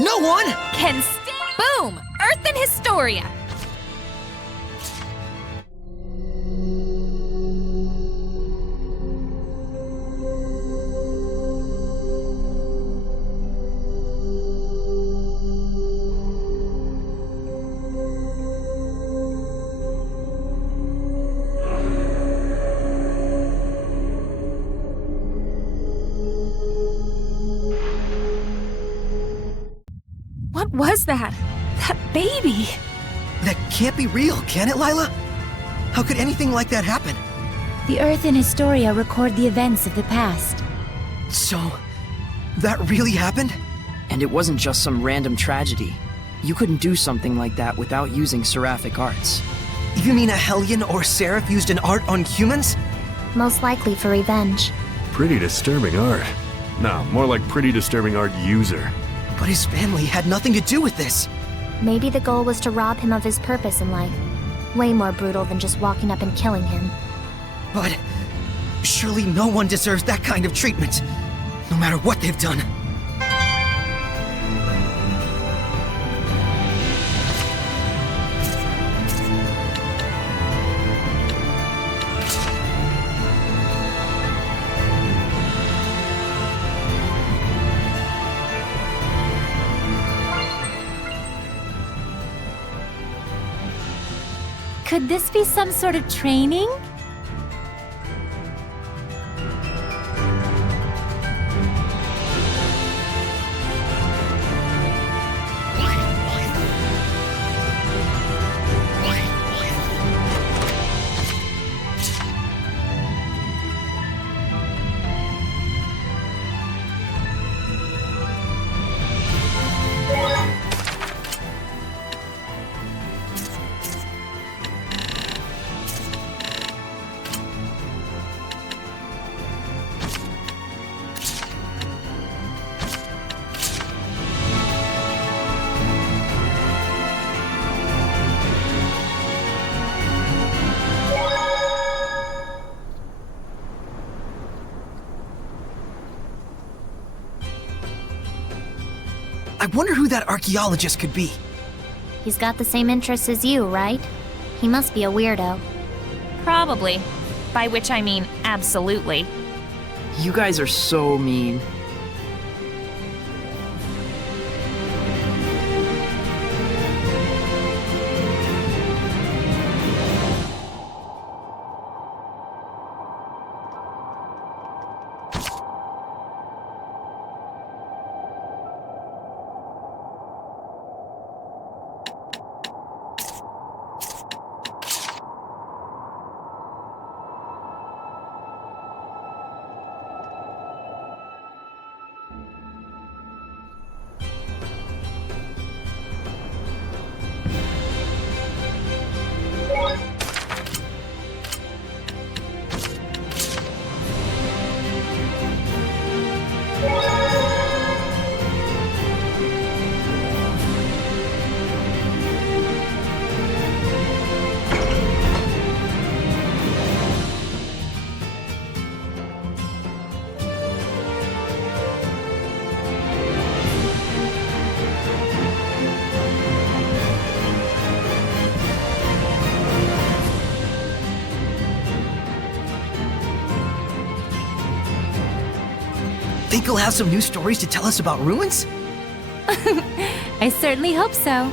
No one Can boom! Earth and Historia! What was that? That baby! That can't be real, can it, Lila? How could anything like that happen? The Earth and Historia record the events of the past. So, that really happened? And it wasn't just some random tragedy. You couldn't do something like that without using seraphic arts. You mean a Hellion or Seraph used an art on humans? Most likely for revenge. Pretty disturbing art. No, more like pretty disturbing art user. But his family had nothing to do with this. Maybe the goal was to rob him of his purpose in life. Way more brutal than just walking up and killing him. But surely no one deserves that kind of treatment, no matter what they've done. Could this be some sort of training? I wonder who that archaeologist could be. He's got the same interests as you, right? He must be a weirdo. Probably. By which I mean absolutely. You guys are so mean. Think you'll have some new stories to tell us about ruins? I certainly hope so.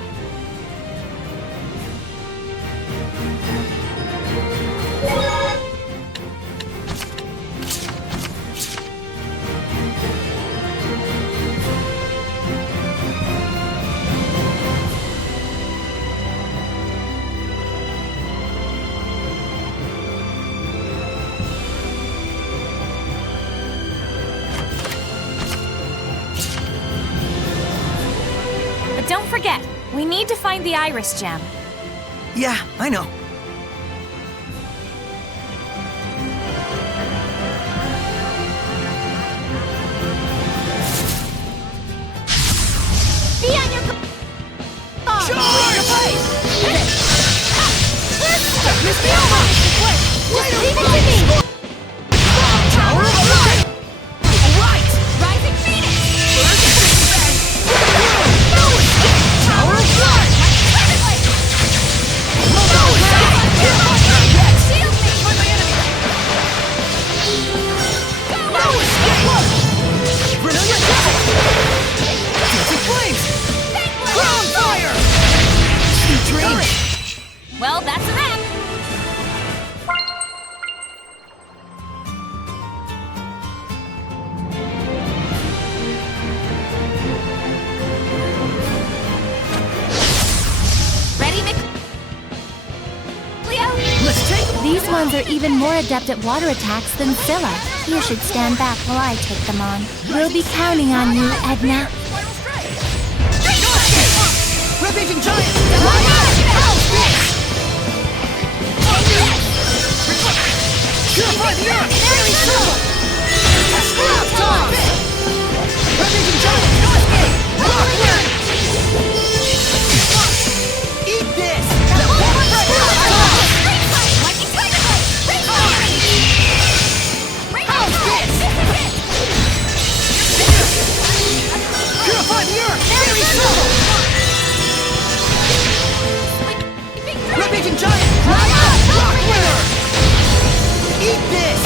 But don't forget, we need to find the Iris Gem. Yeah, I know. Be on your guard! Miss me over! Just leave it to me! Tower of Light! Right! Rising Phoenix! Tower of Light! Shield me! No escape! Brilliant Death! Dancing Flames! Crown Fire! Sweet Dreams! Well, that's a wrap. Ready, Mick? Leo? Let's take them! These ones are even more adept at water attacks than Scylla. You should stand back while I take them on. We'll be counting on you, Edna. Rampaging Giant! Purify the Earth! Fairy Circle! Scrap Toss! Rampaging Giant! No escape! Rock Word! Eat this! Scrap Toss! How's this? Purify the Earth! Fairy Circle! Rampaging Giant! Rock Winner! Eat this!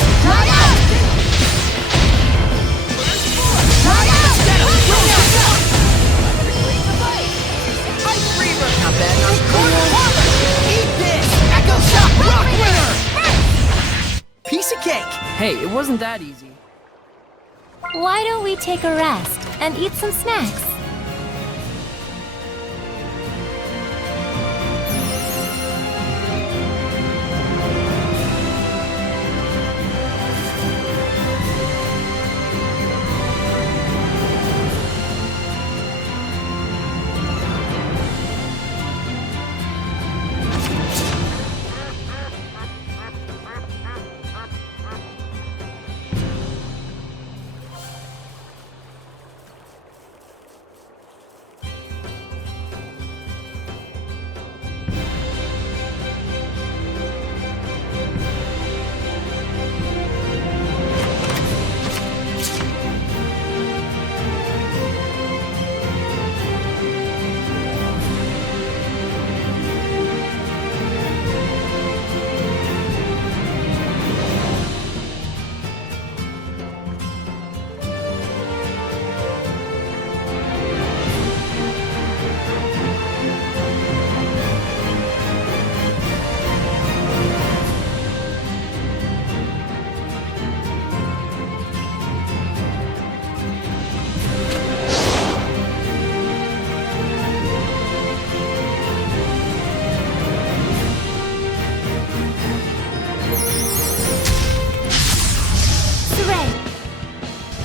Ice Reaver! Not bad, not good. Eat this! Echo Shock! Rock Winner! Piece of cake! Hey, it wasn't that easy. Why don't we take a rest and eat some snacks?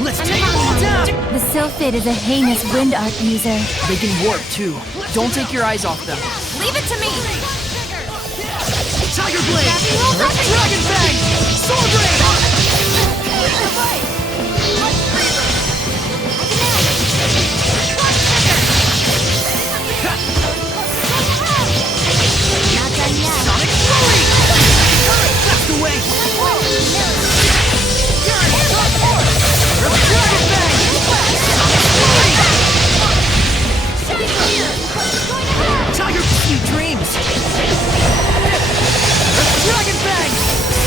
Let's take them all down! The Sylphid is a heinous wind art user. They can warp too. Don't take your eyes off them. Leave it to me! Tiger Blade! Dragon Fang! Sword Rain! Sonic Flurry! That's the way! Dragon Fang! Sonic Flurry! Tiger, sweet dreams! Dragon Fang!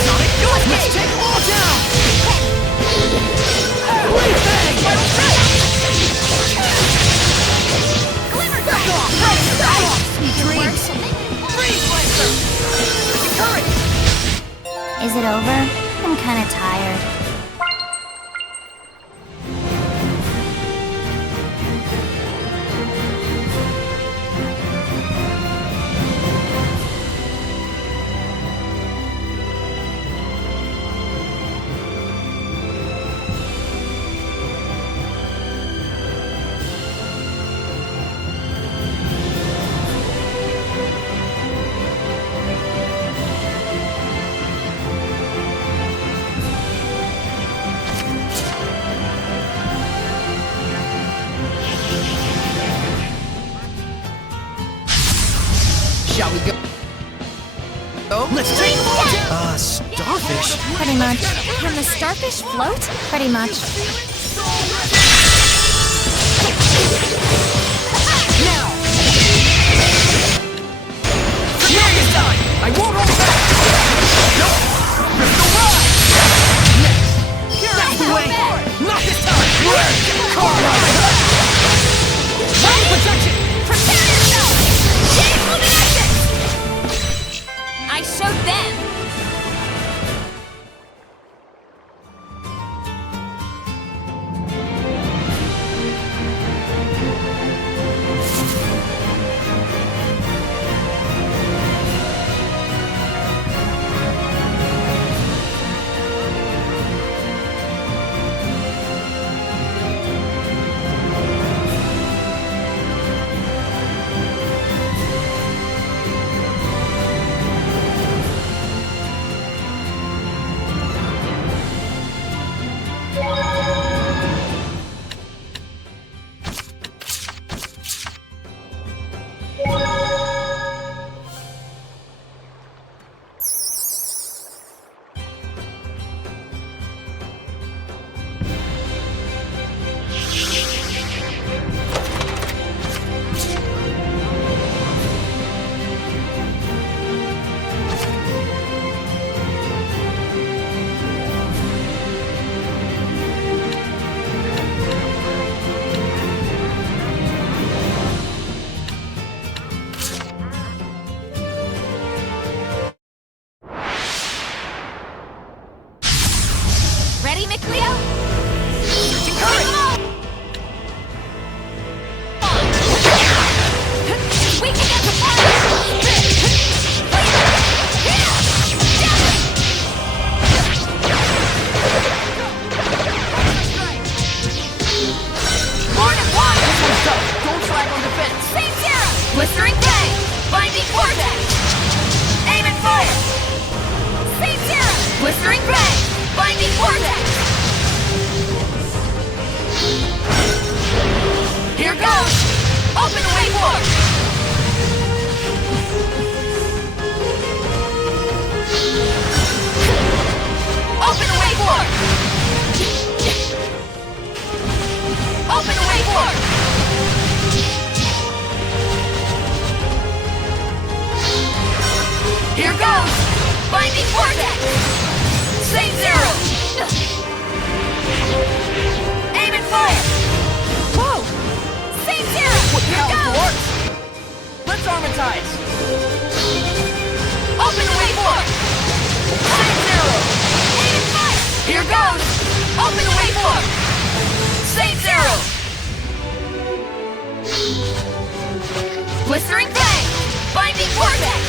Sonic Ghost! Let's take them all down! Blade Fang! Back off! Back off! Sweet dreams! Freeze Blaster! Current! Is it over? I'm kinda tired. Shall we go? Let's take them all down! Starfish? Pretty much. Can the starfish float? Pretty much. Now! Prepare yourself! I won't hold back! Nope! Crystal Ride! Next! That's the way! Not this time! Car Ride! Fire protection! Prepare yourself! Chain luminescence! I showed them! Ready, McLeo? We can get the fire! More than one! This one's tough. Don't flag on defense. Same zero! Blistering Ray! Binding Vortex! Aim and fire! Same zero! Blistering Ray! Binding Vortex! Here goes! Open Wave Warp! Open Wave Warp! Open Wave Warp! Here goes! Binding Vortex! Same zero! Aim and fire! Whoa! Same zero! Here goes! Let's armatize. Open Wave Warp! Same zero! Aim and fire! Here goes! Open Wave Warp! Same zero! Blistering Fang! Binding Vortex!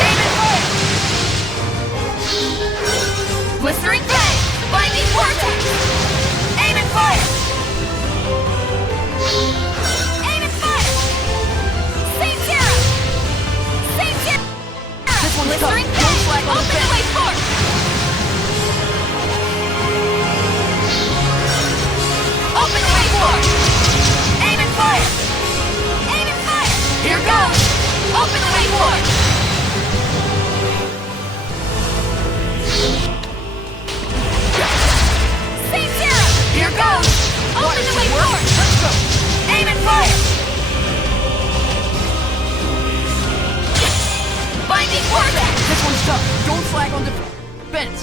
Aim and fire! Blistering Fang! Binding Vortex! slack on defense.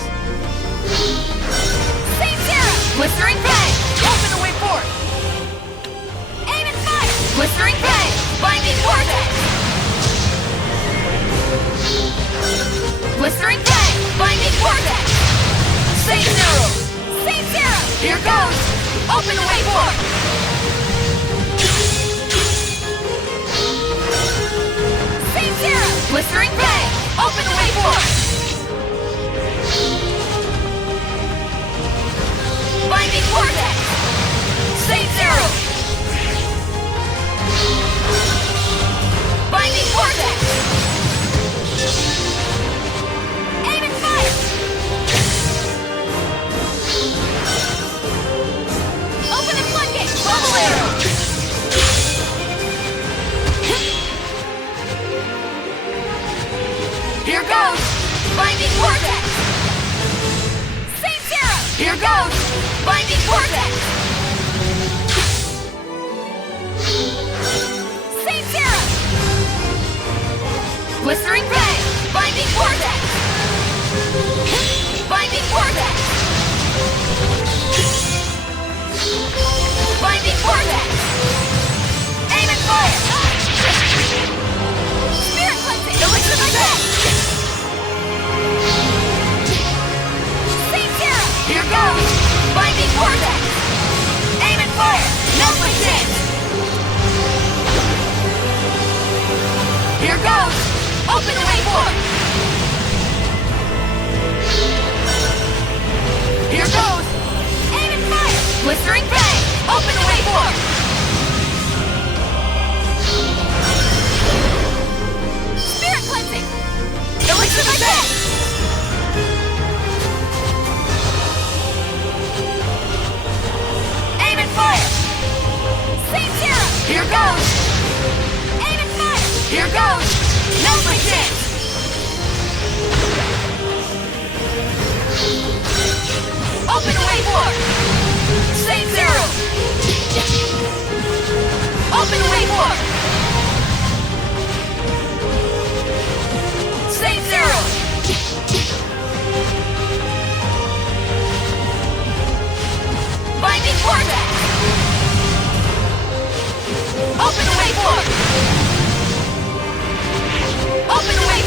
Same zero! Blistering Ray! Open the way forward! Aim and fire! Blistering Ray! Binding Vortex! Blistering Ray! Binding Vortex! Same zero! Same zero! Here goes! Open the way forward! Same zero! Blistering Ray! Open the way forward! Binding Vortex! Same zero! Binding Vortex! Aim and fire! Open the floodgates! Bubble arrow! Here goes! Binding Vortex! Same zero! Here goes! Binding Vortex! Same zero! Blistering Ray! Binding Vortex! Binding Vortex! Binding Vortex! Aim and fire! Spirit cleansing! Elixir my death! Same zero! Here goes! Binding Vortex! Aim and fire! Now's my chance! Here goes! Open the way forward! Here goes! Aim and fire! Blistering Ray! Open the way forward! Spirit cleansing! Elixir my death! Aim and fire! Same zero! Here goes! Aim and fire! Here goes! Now's my chance! Open the way forward! Same zero! Open the way forward! Same zero! Binding Vortex! Open the way forward! Open the way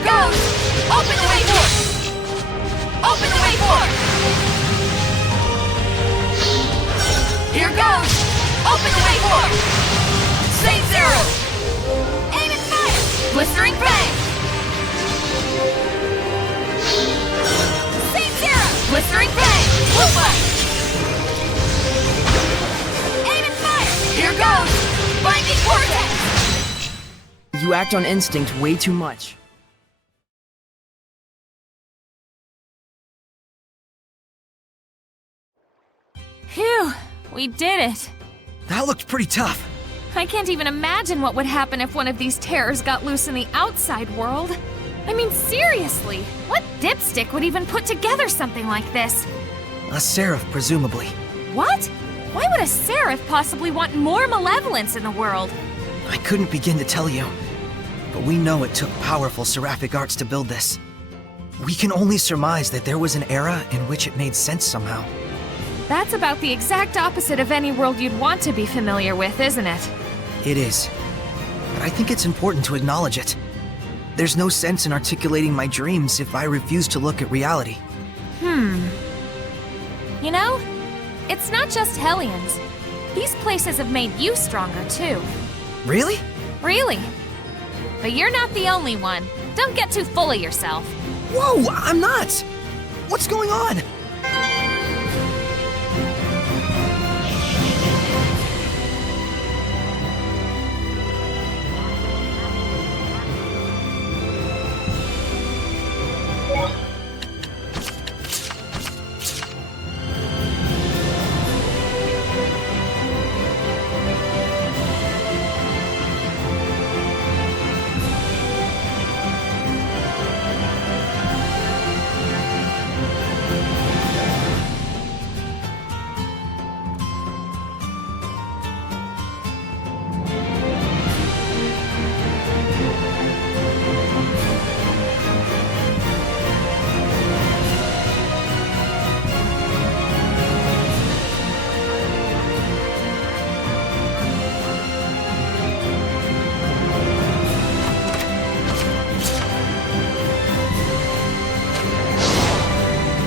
Here goes! Open the way for it! Open the way for it! Here goes! Open the way for it! Saint Zero! Aim and fire! Blistering Fang! Saint Zero! Blistering Fang! Blue Fight! Aim and fire! Here goes! Binding Vortex! You act on instinct way too much. Phew, we did it. That looked pretty tough. I can't even imagine what would happen if one of these terrors got loose in the outside world. I mean, seriously, what dipstick would even put together something like this? A seraph, presumably. What? Why would a seraph possibly want more malevolence in the world? I couldn't begin to tell you. But we know it took powerful seraphic arts to build this. We can only surmise that there was an era in which it made sense somehow. That's about the exact opposite of any world you'd want to be familiar with, isn't it? It is. But I think it's important to acknowledge it. There's no sense in articulating my dreams if I refuse to look at reality. You know, it's not just Hellions. These places have made you stronger, too. Really? Really. But you're not the only one. Don't get too full of yourself. Whoa, I'm not! What's going on?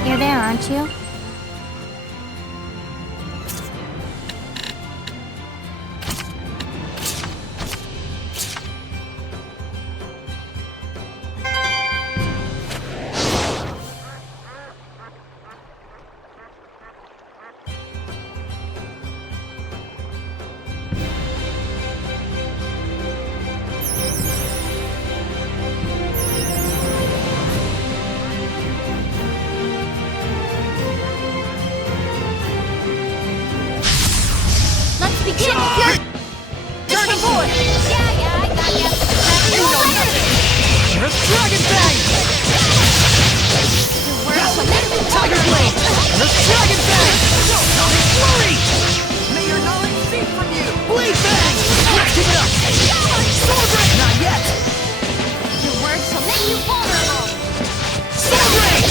You're there, aren't you? Begin! Turn the board! Yeah, I got ya! You know nothing! There's Dragon Fang! Tiger Blade! There's Dragon Fang! Flurry! May your knowledge seep from you! Blade Fang! Let's keep it up! Sword Ray! Not yet! Your words will make you vulnerable! Sword Ray!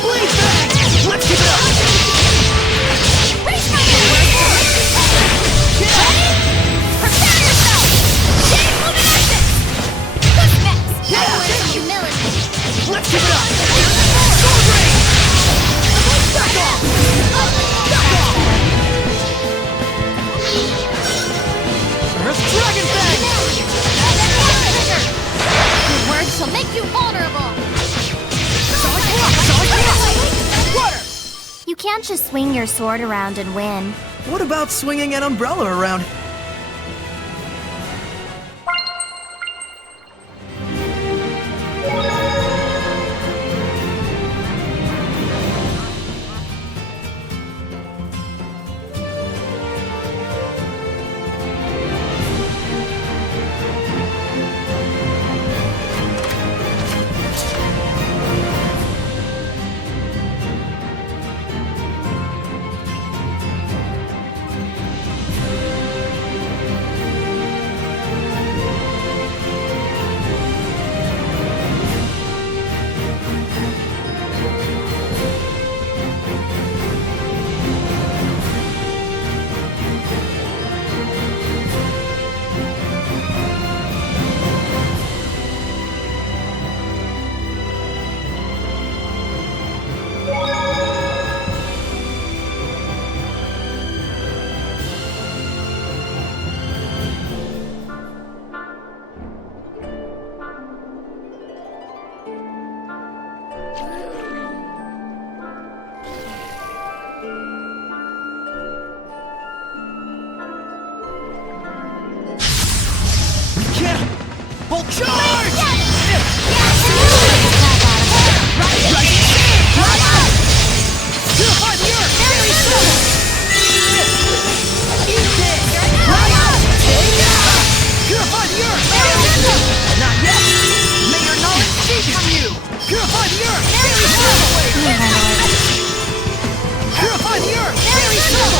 Blade Fang! Let's keep it up! Raise my hand! Prepare yourself! Chain Luminescence! Good mess! Humility! Let's keep it up! Sword Ray! Back off! Back off! There's Dragon Fang! Your words will make you vulnerable! Sonic Rock! Sonic Rock! Water! You can't just swing your sword around and win. What about swinging an umbrella around? Charge! Purify the earth! Very simple! Eat this! Purify the earth! Not yet! May your knowledge cease from you! Purify the earth! Very simple! Purify the earth! Very simple!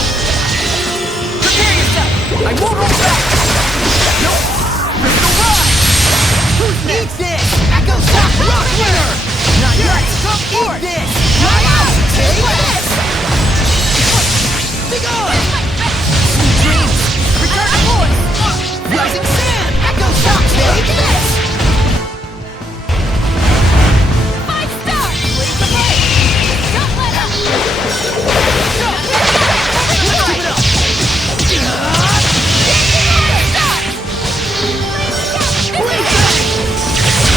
Prepare yourself! I won't hold back! Nope! Crystal Rise! Who's next? Eat this! Echo Shock Rock Winner! Not yet! Come forth! Eat this! Take this! Be gone! Sweet dreams! Return to voice! Rising Sand! Echo Shock! Take this! 5 stars! Leave the fight! Don't let up! Don't let up! Keep it up!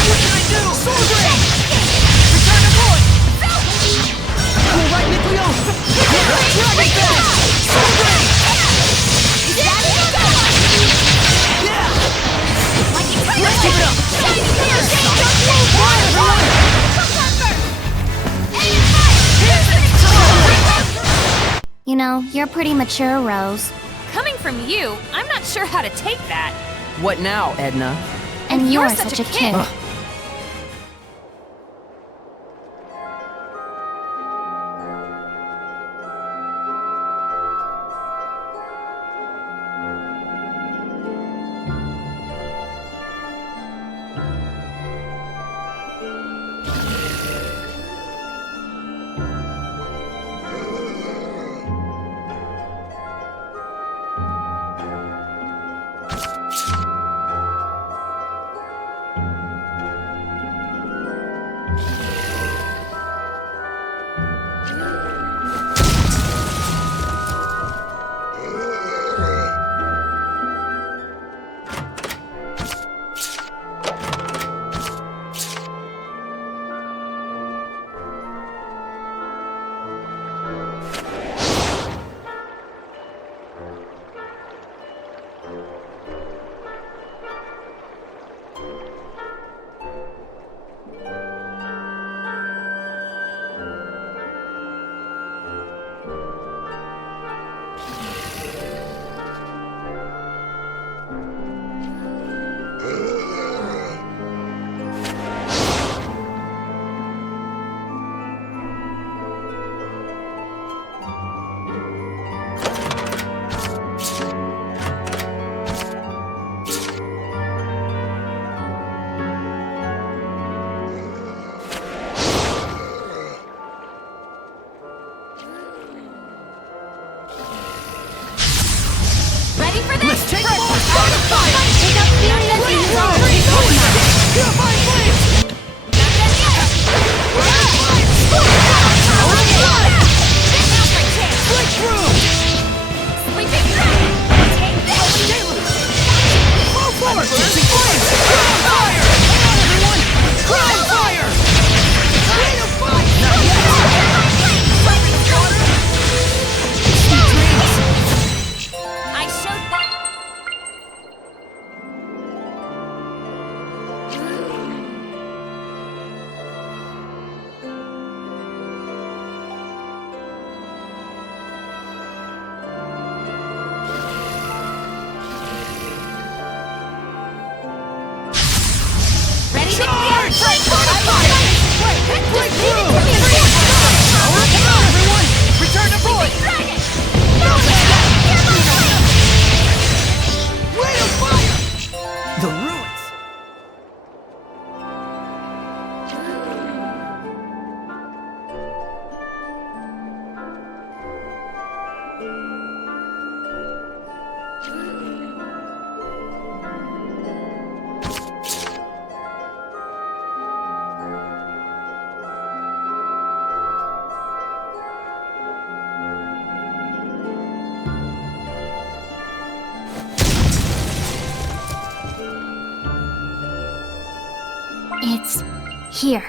What can I do? Sword Ring! Return to voice! Cool right, Nucleo! Dragon Dash! Sword Ring! Yeah! Let's keep it up! You know, you're pretty mature, Rose. Coming from you, I'm not sure how to take that. What now, Edna? And you're such a kid. Let's take them on! Start a fire! Take up the Purifying Flames! Breakthrough! Sweeping Dragon! Take this! Go forward! Dancing Flames! Crown Fire! Come on, everyone! Crown Fire! Rain of Fire! Not yet! Sweet dreams! I showed that. Ready? Charge! Breakthrough! Come on, everyone! Return to voice! Dragon! Rain of Fire! The ruins! It's here.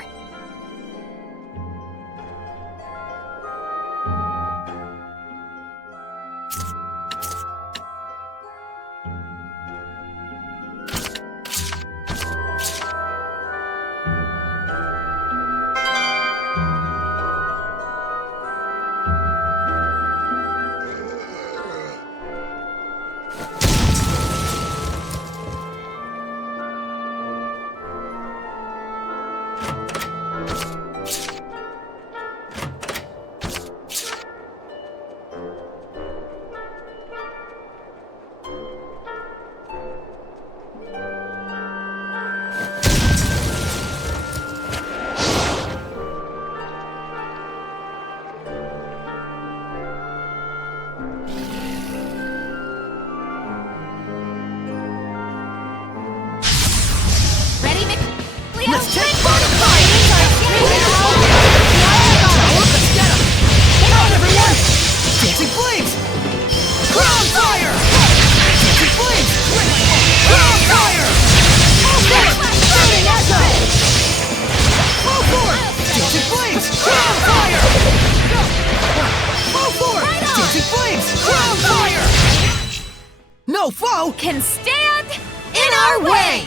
Let's take fire! Let's get him! Come on, everyone! Dancing flames! Crown fire! Dancing flames! Crown fire! Burning echo! Flow forward! Dancing flames! Crown fire! Flow forward! Dancing flames! Crown fire! No foe can stand in our way!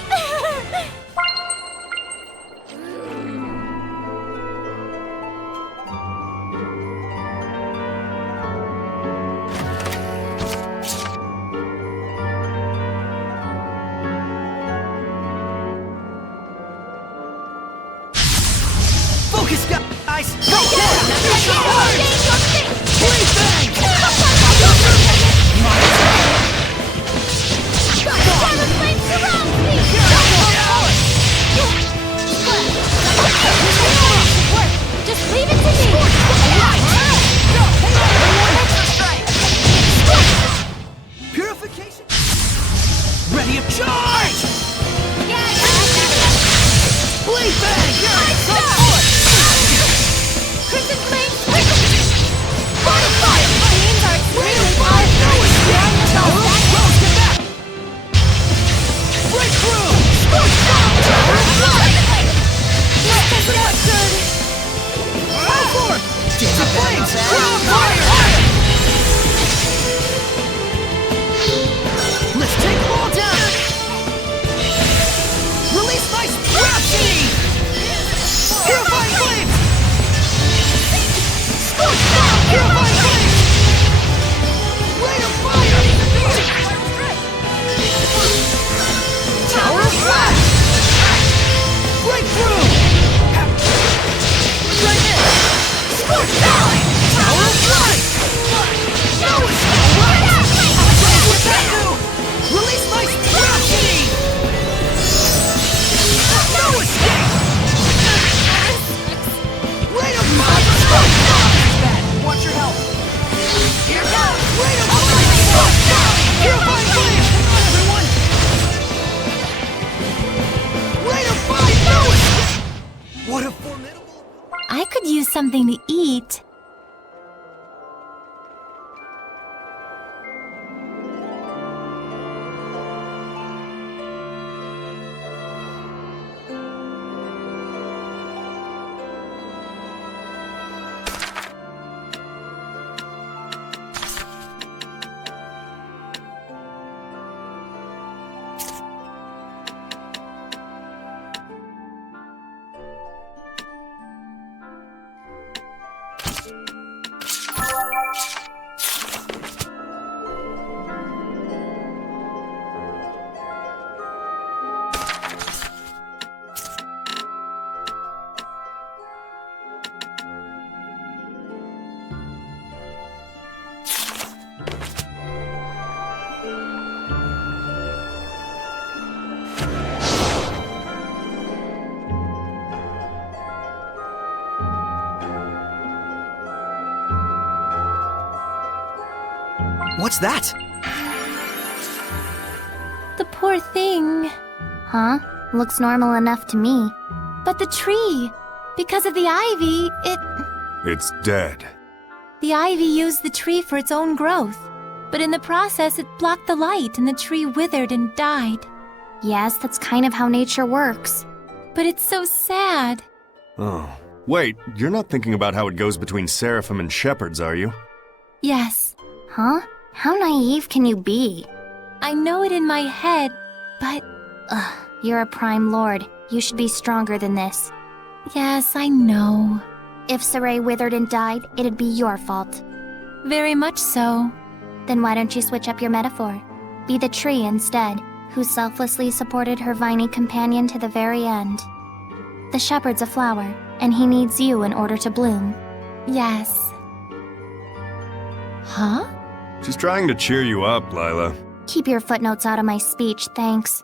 Focus, guys! Go get him! Blade bang! Just leave it to me! Purification! Ready to charge! Blade bang! Crimson Flame! Bonfire! Flames are extremely powerful! Rose, get back! Breakthrough! All forward! Dancing flames! Crown fire! Let's take them all down! Release my Rhapsody! Purifying flames! Purifying flames! Rain of fire! Tower of Flash! Breakthrough! Right in! Scorch Valley! Tower of Light! No escape! What's that do? Release my Rhapsody! No escape! Rain of fire! Scorch Valley! Watch your health! Here goes! Rain of fire! Scorch Valley! Purifying flame! Come on, everyone! Rain of fire! No escape! What a formidable... I could use something to eat. What's that? The poor thing. Huh? Looks normal enough to me. But the tree, because of the ivy, It's dead. The ivy used the tree for its own growth. But in the process, it blocked the light and the tree withered and died. Yes, that's kind of how nature works. But it's so sad. Oh. Wait, you're not thinking about how it goes between seraphim and shepherds, are you? Yes. Huh? How naive can you be? I know it in my head, but... Ugh, you're a Prime Lord. You should be stronger than this. Yes, I know. If Saray withered and died, it'd be your fault. Very much so. Then why don't you switch up your metaphor? Be the tree instead, who selflessly supported her viney companion to the very end. The shepherd's a flower, and he needs you in order to bloom. Yes. Huh? She's trying to cheer you up, Lila. Keep your footnotes out of my speech, thanks.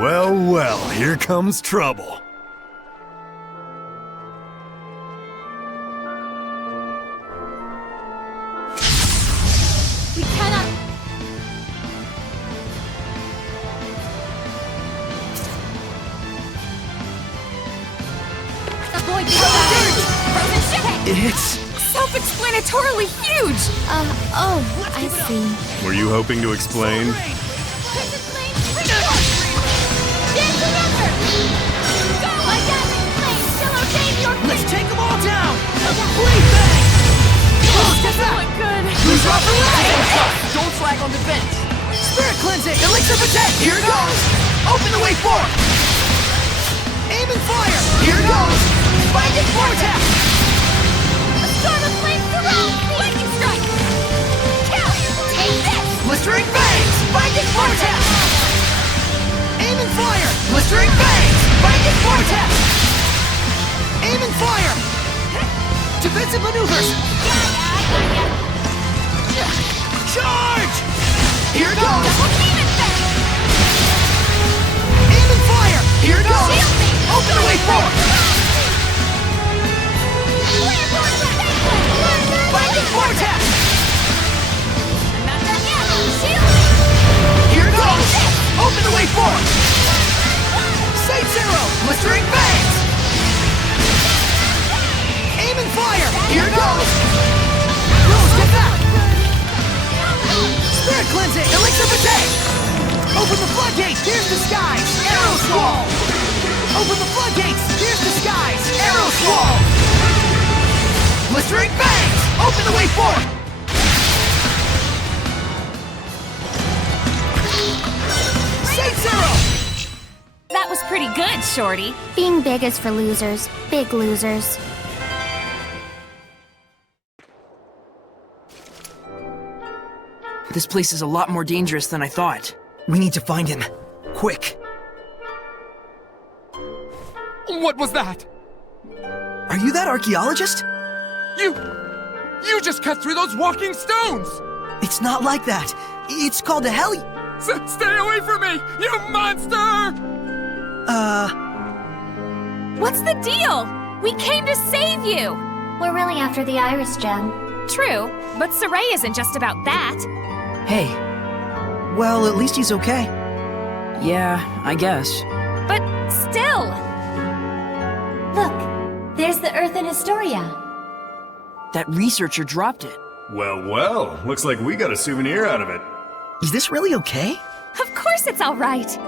Well, well, here comes trouble. We cannot... Avoid the frozen ship! It's... Self-explanatorily huge! Oh, I see. Were you hoping to explain? Let's take them all down! A complete bang! Doesn't look good. Who's off the way? Don't flag on defense. Spirit cleansing! Elixir protect! Here it goes! Open the way forward! Aim and fire! Here it goes! Lightning vortex! A storm of flames surrounds me! Lightning strike! Kill! Take this! Blistering bangs! Lightning vortex! Aim and fire! Blistering bangs! Lightning vortex! Aim and fire! Defensive maneuvers! Charge! Here it goes! Aim and fire! Here it goes! Open the way forward! Lightning vortex! Here it goes! Open the way forward! Saint Zero! Blistering bangs! Aim and fire! Here it goes! Rose, get back! Spirit cleansing! Elixir protect! Open the floodgates! Here's the skies! Arrow squall! Open the floodgates! Here's the skies! Arrow squall! Blistering bangs! Open the way forward! Saint Zero! That was pretty good, Shorty. Being big is for losers. Big losers. This place is a lot more dangerous than I thought. We need to find him. Quick! What was that? Are you that archaeologist? You just cut through those walking stones! It's not like that. It's called a heli... Stay away from me, you monster! What's the deal? We came to save you! We're really after the Iris Gem. True, but Saray isn't just about that. Hey. Well, at least he's okay. Yeah, I guess. But still... Look, there's the Earth in Historia. That researcher dropped it. Well, well, looks like we got a souvenir out of it. Is this really okay? Of course it's all right.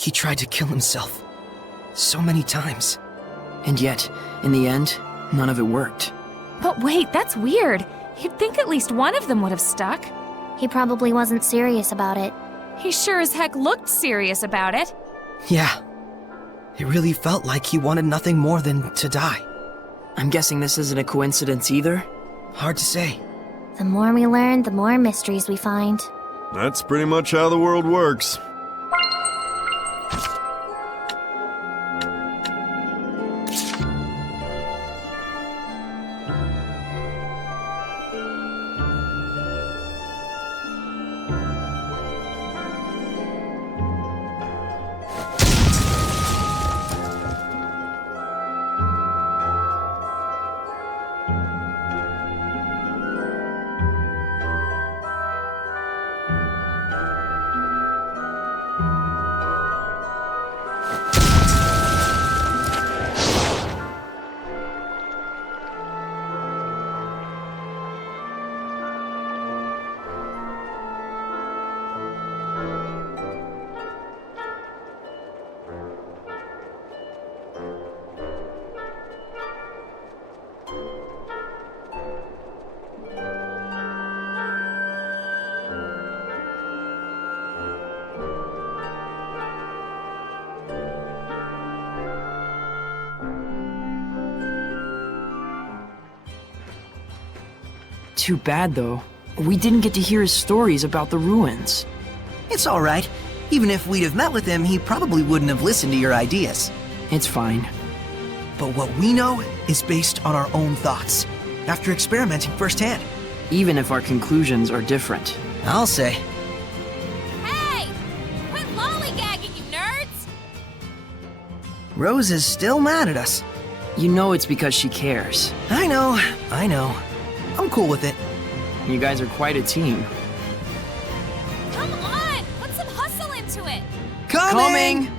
He tried to kill himself. So many times. And yet, in the end, none of it worked. But wait, that's weird. You'd think at least one of them would have stuck. He probably wasn't serious about it. He sure as heck looked serious about it. Yeah. It really felt like he wanted nothing more than to die. I'm guessing this isn't a coincidence either? Hard to say. The more we learn, the more mysteries we find. That's pretty much how the world works. Too bad, though. We didn't get to hear his stories about the ruins. It's alright. Even if we'd have met with him, he probably wouldn't have listened to your ideas. It's fine. But what we know is based on our own thoughts, after experimenting firsthand. Even if our conclusions are different. I'll say. Hey! Quit lollygagging, you nerds! Rose is still mad at us. You know it's because she cares. I know. I'm cool with it. You guys are quite a team. Come on! Put some hustle into it! Coming!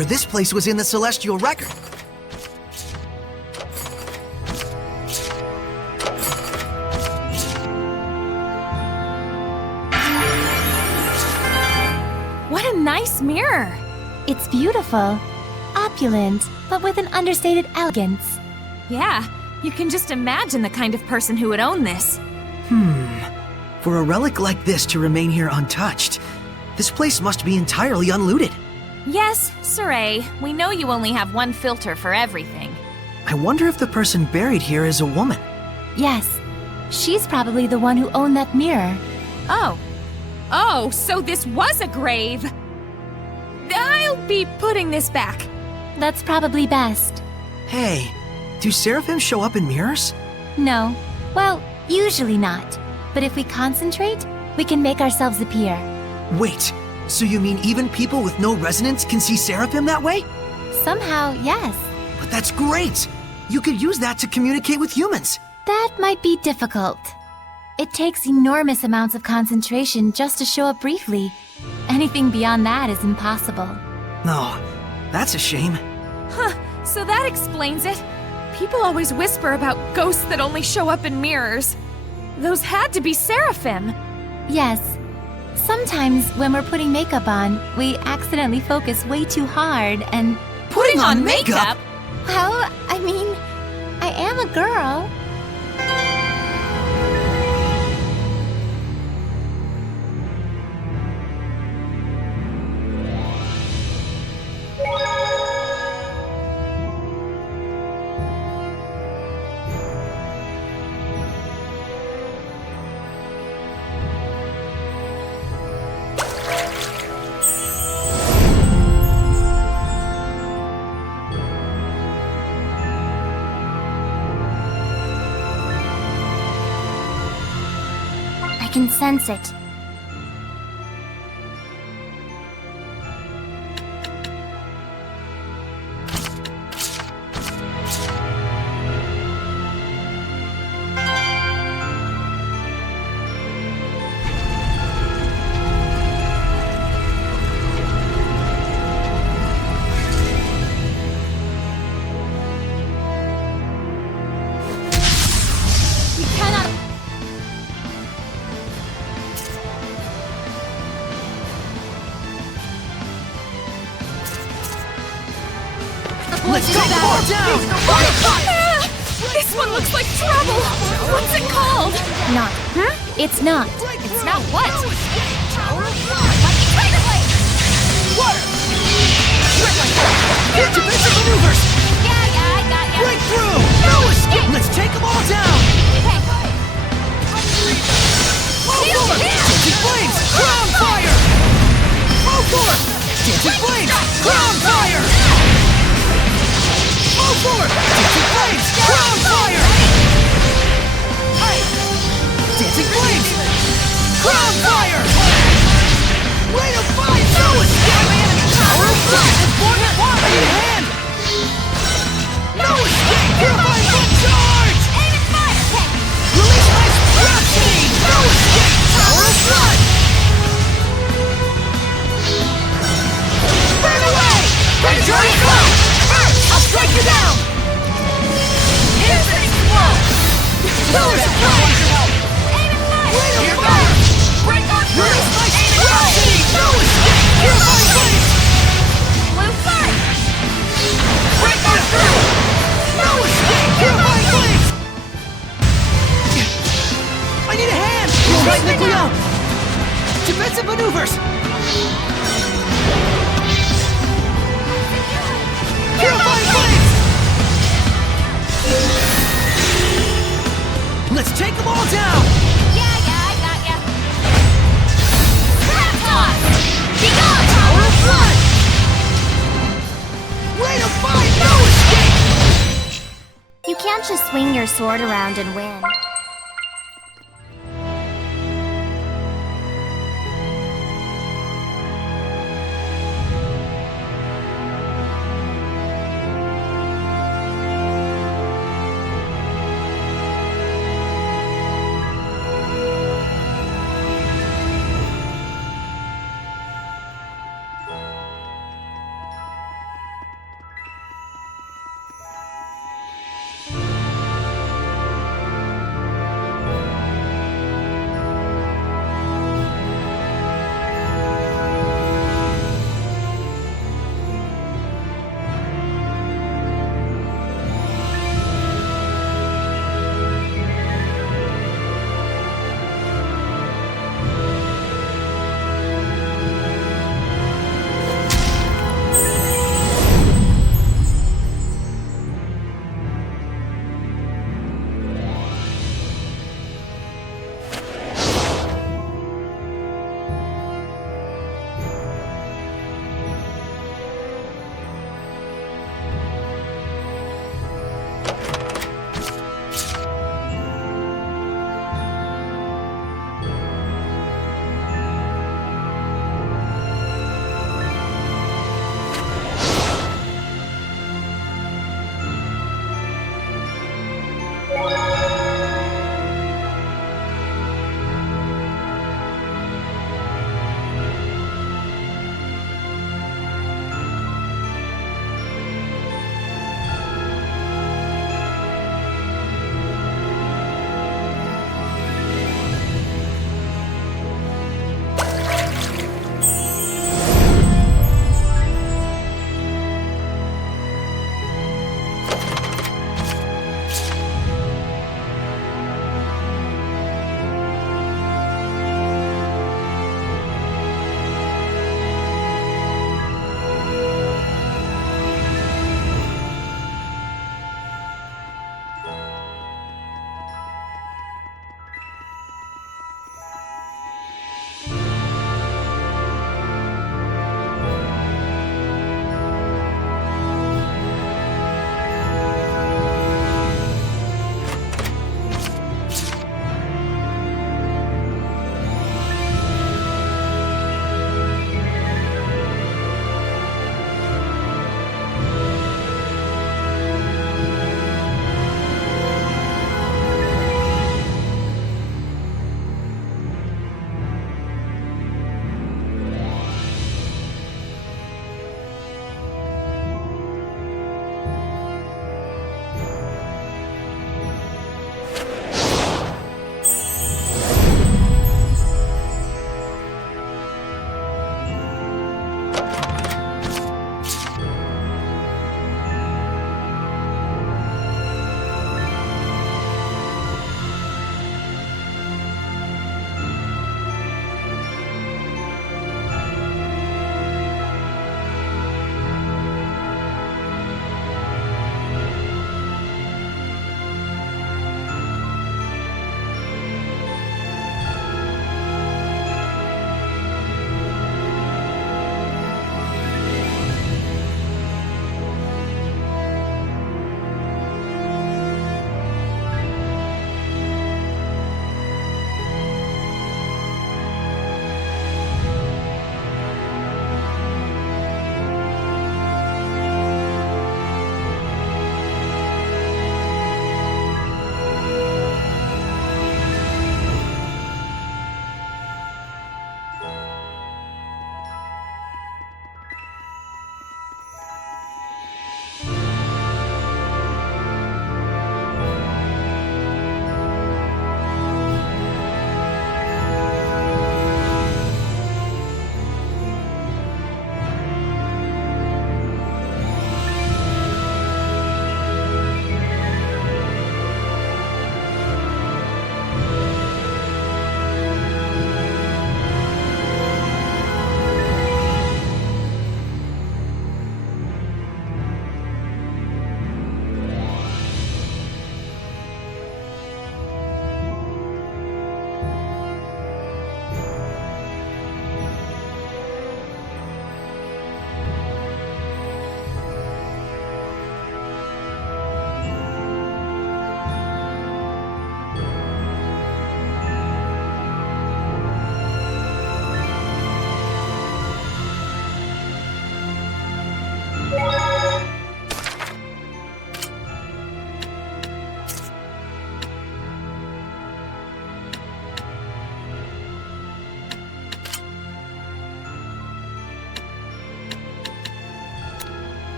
remember this place was in the Celestial Record. What a nice mirror! It's beautiful, opulent, but with an understated elegance. Yeah, you can just imagine the kind of person who would own this. For a relic like this to remain here untouched, this place must be entirely unlooted. Yes, Saray, we know you only have one filter for everything. I wonder if the person buried here is a woman. Yes, she's probably the one who owned that mirror. Oh. Oh, so this was a grave! I'll be putting this back. That's probably best. Hey, do seraphim show up in mirrors? No. Well, usually not. But if we concentrate, we can make ourselves appear. Wait, so you mean even people with no resonance can see seraphim that way? Somehow, yes. But that's great! You could use that to communicate with humans. That might be difficult. It takes enormous amounts of concentration just to show up briefly. Anything beyond that is impossible. No, that's a shame. Huh, so that explains it. People always whisper about ghosts that only show up in mirrors. Those had to be seraphim. Yes. Sometimes when we're putting makeup on, we accidentally focus way too hard and... Putting on makeup? Well, I mean, I am a girl. I can sense it. Let's take them all down! This one looks like trouble! What's it called? Not. Huh? It's not. It's not what? Get defensive maneuvers! Yeah, I got ya. Breakthrough! No escape! Let's take them all down! Dancing flames! Crown fire! Move forward! Dancing flames! Crown fire! Move forward! Dancing flames! Crown fire! Dancing flames! Crown fire! Way to fight! No escape! Power of flash! I need a hand! No escape! Purifying foot charge! Aim and fire! Release my sprout chain! No escape! Power of blood! Burn away! Penetrating blow! I'll strike you down! Piercing blow! Pillars of flame! Aim and fire! Way to fire! Break on through! Release my Aim and sprout fire! chain! No escape! Purifying flames! Blue fire! Break on through! No escape! Purifying flames! I need a hand! All right, Nicola! Defensive maneuvers! Purifying flames! Let's take them all down! Yeah, I got ya. Crap toss! Be gone! Power of blood! Way to fight! No escape! You can't just swing your sword around and win.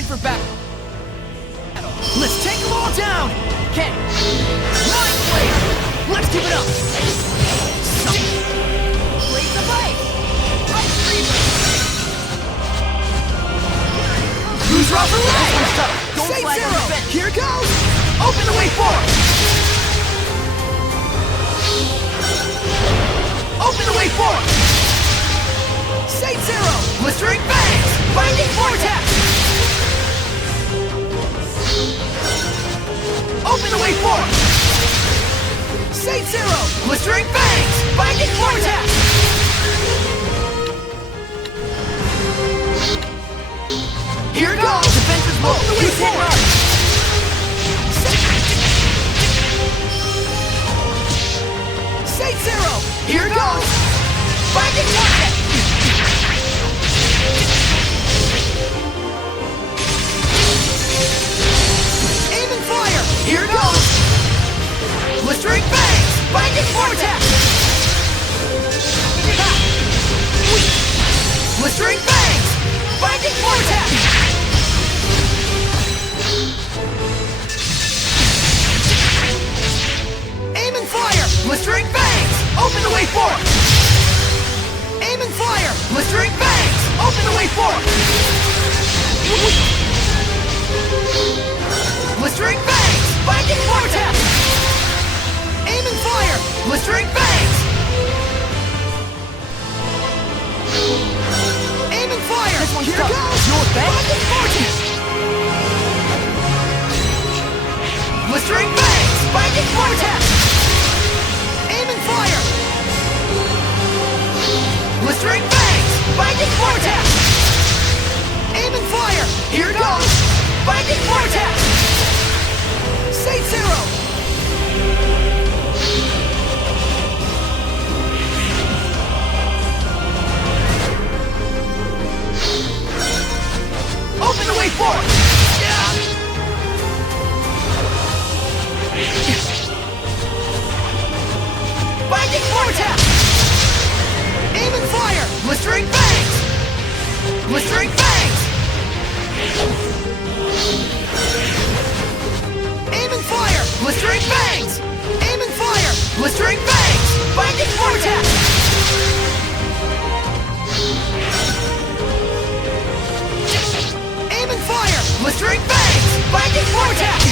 line for battle. Let's take them all down! Okay. Mind Blade! Let's keep it up! Blades of Light! Ice Reaver! Who's off the way? Don't flag on the fence. Here goes! Open the way forward! Open the way forward! Saint Zero! Blistering Bangs! Binding Vortex! Open the way forward! Saint Zero! Blistering Bangs! Binding Vortex! Here goes! Defense is low! Open the way forward! Saint Zero! Here goes! Binding Vortex! Aim and fire! Here goes! Blistering Bangs! Binding Vortex! Blistering Bangs! Binding Vortex! Aim and fire! Blistering Bangs! Open the way forward! Aim and fire! Blistering Bangs! Open the way forward! Blistering Bangs! Binding Vortex! Aim and fire! Blistering Bangs! Aim and fire! This one's here goes! Binding Vortex! Blistering Bangs! Binding Vortex! Aim and fire! Blistering Bangs! Binding Vortex! Aim and fire! Here goes! Binding Vortex! Saint Zero! Open the way forward! Binding Vortex! Aim and fire! Blistering Bangs! Blistering Bangs! Aim and fire! Blistering Bangs! Aim and fire! Blistering Bangs! Binding Vortex! Aim and fire! Blistering Bangs! Binding Vortex!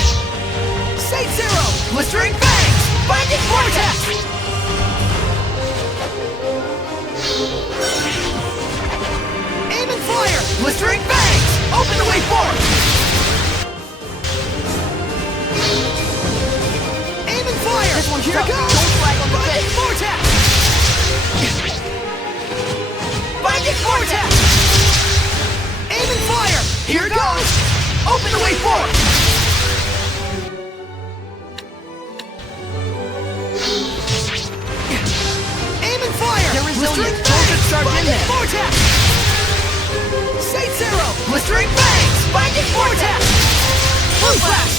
Saint Zero! Blistering Bangs! Binding Vortex! Aim and fire! Blistering Bangs! Open the way forward! Aim and fire! This one's here goes! Don't flag on the Binding Vortex! Binding Vortex! Aim and fire! Here goes! Open the way forward! Aim and fire! They're resilient! Don't start in there! Vortex! Saint Zero! Blistering Bangs! Binding Vortex! Blue Flash!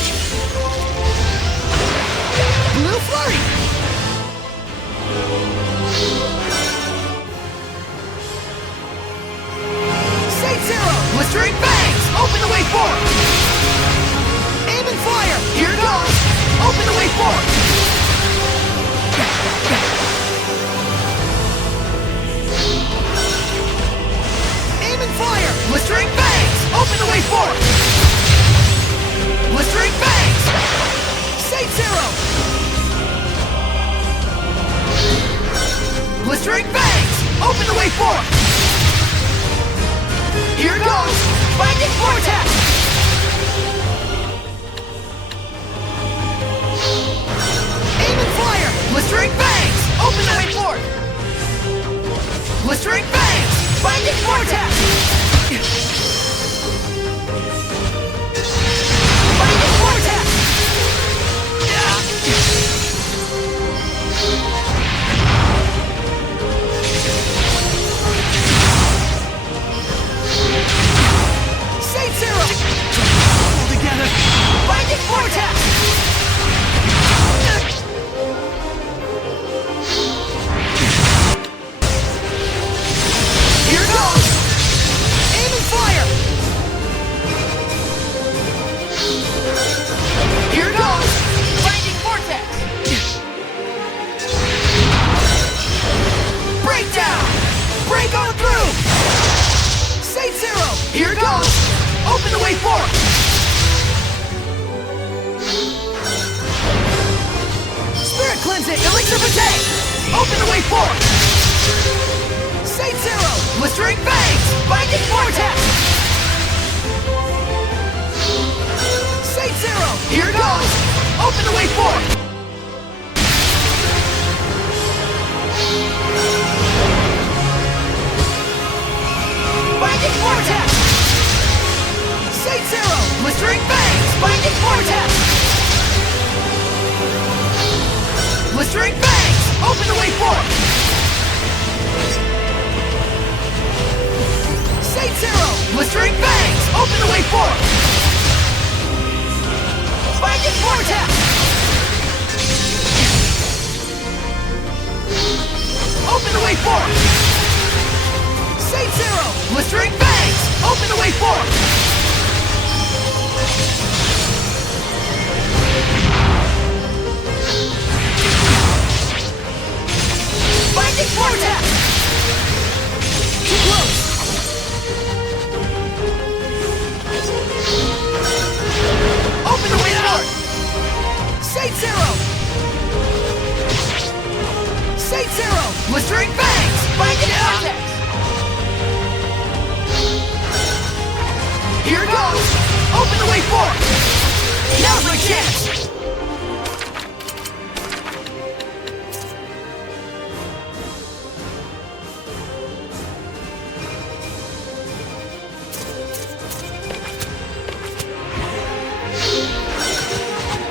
Blue Flurry! Saint Zero! Blistering Bangs! Open the way forward! Aim and fire! Here goes! Open the way forward! Aim and fire! Blistering Bangs! Open the way forward! Blistering Bangs! Saint Zero! Blistering Bangs! Open the way forward! Here goes! Binding Vortex! Aim and fire! Blistering Bangs! Open the way forward! Blistering Bangs! Binding Vortex! Binding Vortex! Saint Zero! Binding Vortex! Saint Zero! Here goes! Open the way forward! Binding Vortex! Saint Zero! Blistering Fangs! Binding Vortex! Blistering Fangs! Open the way forward! Saint Zero! Blistering Fangs! Open the way forward! Binding Vortex! Open the way forward! Saint Zero! Blistering Fangs! Open the way forward! Binding Vortex! Too close! Open the way forward! Saint Zero! Saint Zero! Blistering Fangs! Binding Vortex! Here it goes! Open the way forward! Now's my chance!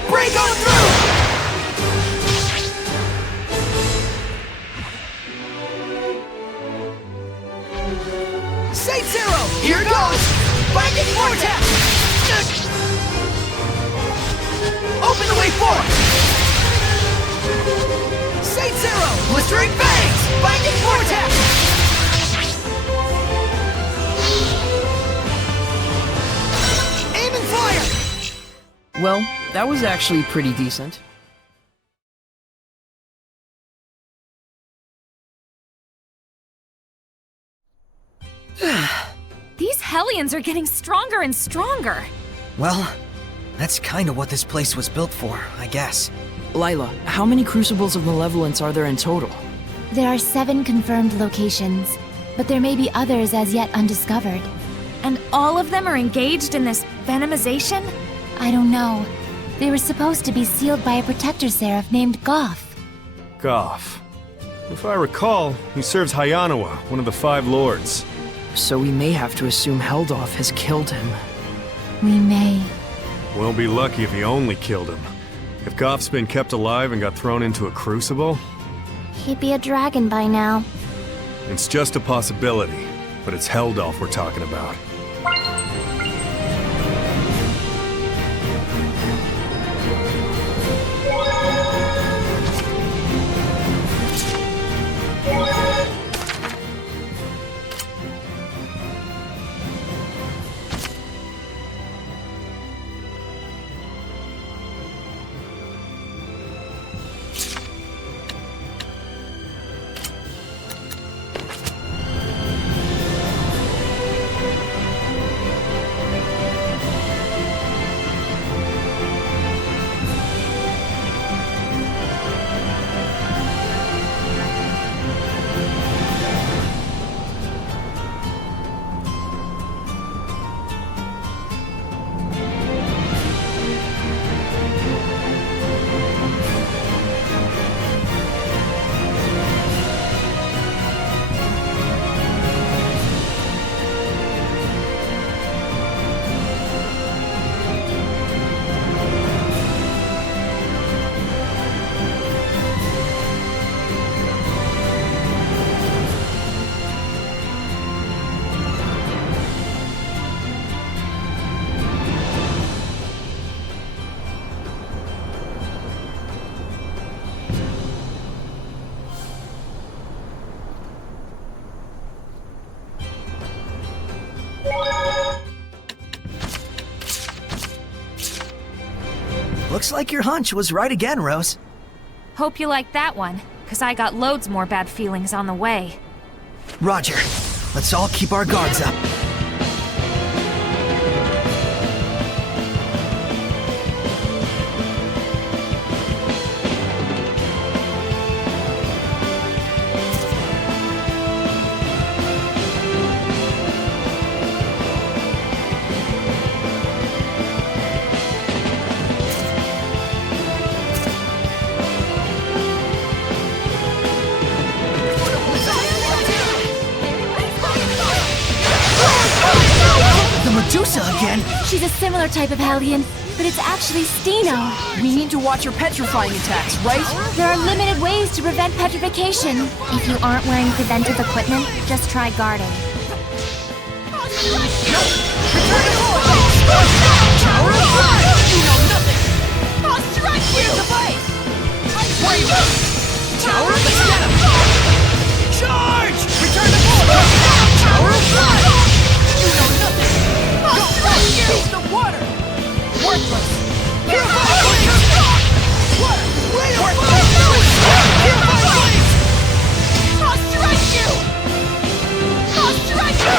Break on through! Saint Zero! Here it goes! Binding Vortex! Open the way forward! Saint Zero! Blistering Fangs! Binding Vortex! Aim and fire! Well, that was actually pretty decent. These Hellions are getting stronger and stronger. Well, that's kinda what this place was built for, I guess. Lila, how many Crucibles of Malevolence are there in total? There are 7 confirmed locations, but there may be others as yet undiscovered. And all of them are engaged in this venomization? I don't know. They were supposed to be sealed by a protector seraph named Goth. Goff. If I recall, he serves Hayanawa, one of the 5 lords. So we may have to assume Heldoff has killed him. We may. We'll be lucky if he only killed him. If Goff's been kept alive and got thrown into a crucible, He'd be a dragon by now. it's just a possibility. But it's Heldoff we're talking about. Looks like your hunch was right again, Rose. Hope you like that one, 'cause I got loads more bad feelings on the way. Roger. Let's all keep our guards up. The Medusa again? She's a similar type of Hellion, but it's actually Steno. We need to watch her petrifying attacks, right? There are limited ways to prevent petrification. If you aren't wearing preventive equipment, just try guarding. Tower of Blood! You know nothing! I'll strike you! Device! Wait! Tower of Blood! Charge! Return to force! Tower of Blood! You know nothing! I'll strike you! Use the water! Worthless! Purify Blaze! Water! Worthless! Purify Blaze! I'll strike you! I'll strike you!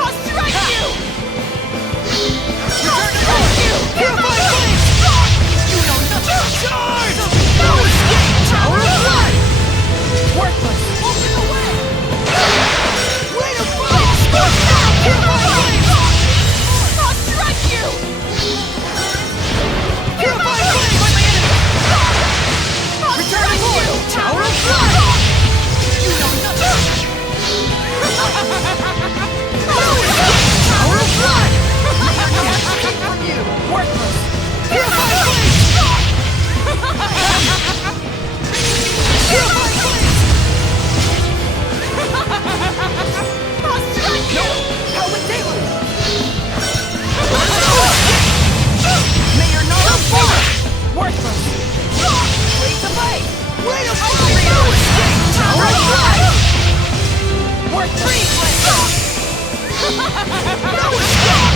I'll strike you! Return to force! Purify Blaze! You know nothing! Charge! No escape! Tower of Blood! Worthless! Open the way! Way to fight! Purify Blaze! I'll strike you! Purify Blaze! Return to force! Tower of Blood! You know nothing! Tower of Blood! From you! Worthless! Purify Blaze! Purify Blaze! I'll strike you! Helmet Deluge! May your knowledge fall! Worthless! Blaze of Ice! Way to fire! No escape! Tower of Blood! Worthless! No escape!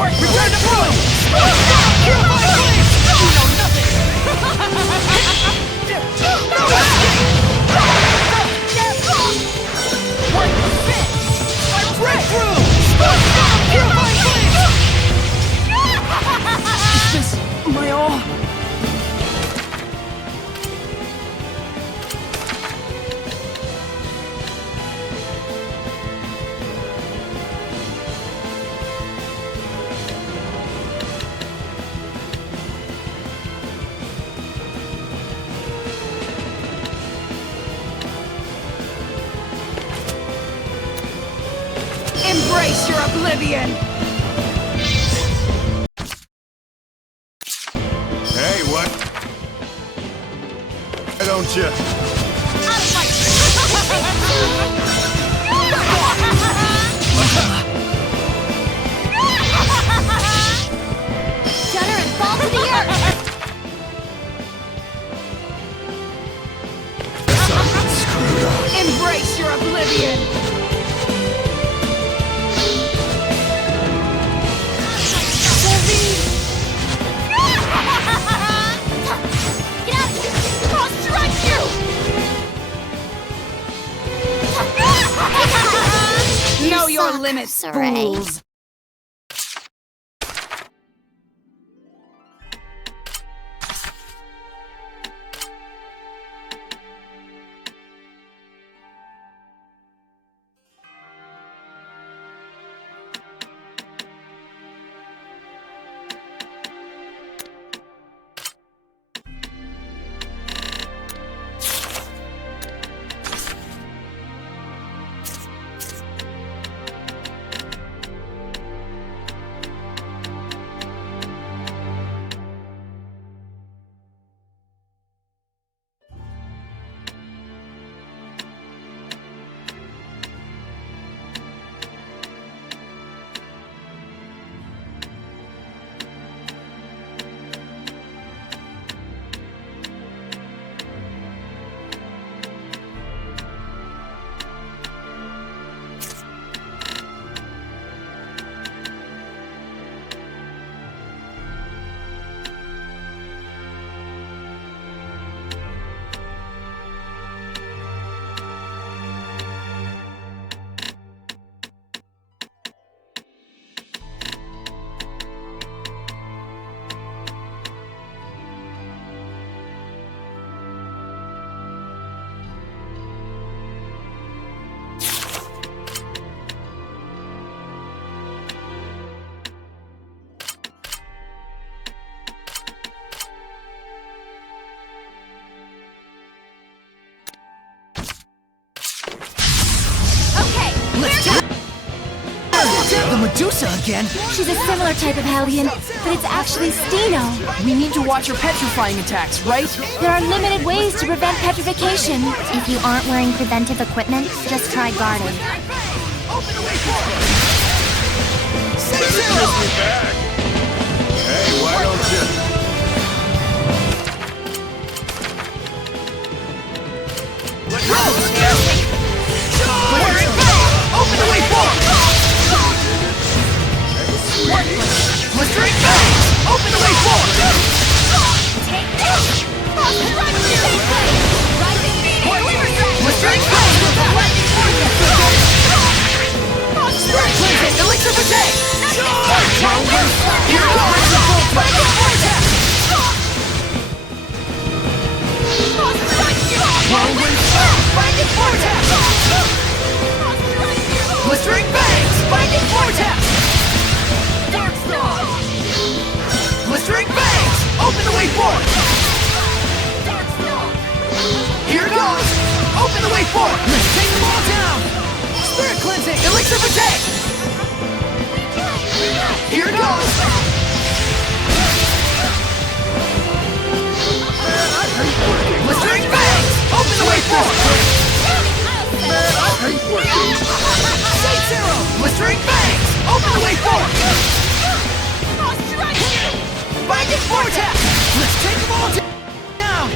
Return to blue! Purify Blaze! You know nothing! No escape! Worthless fit! Breakthrough! Purify Blaze! Is this my all? Embrace your oblivion! Hey, what? Why don't you? Shudder and fall to the earth! Embrace your oblivion! Get out of here! I'll strike you! Know your suck, limits, Saray. fools! Medusa again? She's a similar type of Hellion, but it's actually Steno. We need to watch her petrifying attacks, right? There are limited ways to prevent petrification. If you aren't wearing preventive equipment, just try guarding. Hey, why don't you? Open the way forward! Blistering Bang! Open the way forward! Blistering Bang! Spirit Cleansing! Elixir for Day! Here goes! Binding Vortex! Binding Vortex! Blistering Bangs! Binding Vortex! Darkstar! Blistering Bangs! Open the way forward! Darkstar! Here goes! Open the way forward! Let's take them all down! Spirit Cleansing! Elixir for Day! Here goes! Blistering Bangs! Open the way forward! Saint Zero! Blistering Bangs! Open the way forward! Binding Vortex! Let's take them all down!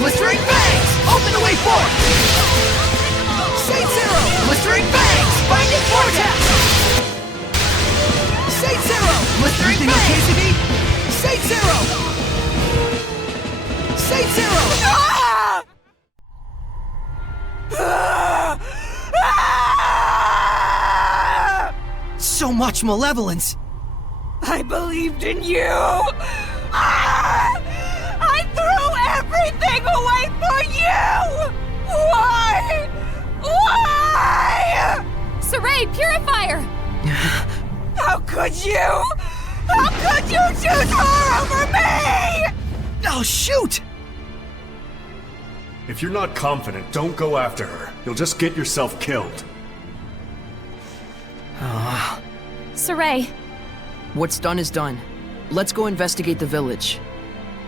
Blistering Bangs! Open the way forward! Saint Zero! Blistering Bangs! Binding Vortex! Saint Zero! Blistering Bangs! Saint Zero! Saint Zero! So much malevolence! I believed in you! I threw everything away for you! Why? Why? Saray, Purifier! How could you? How could you choose her over me? Oh, shoot! If you're not confident, don't go after her. You'll just get yourself killed. Saray. What's done is done. Let's go investigate the village.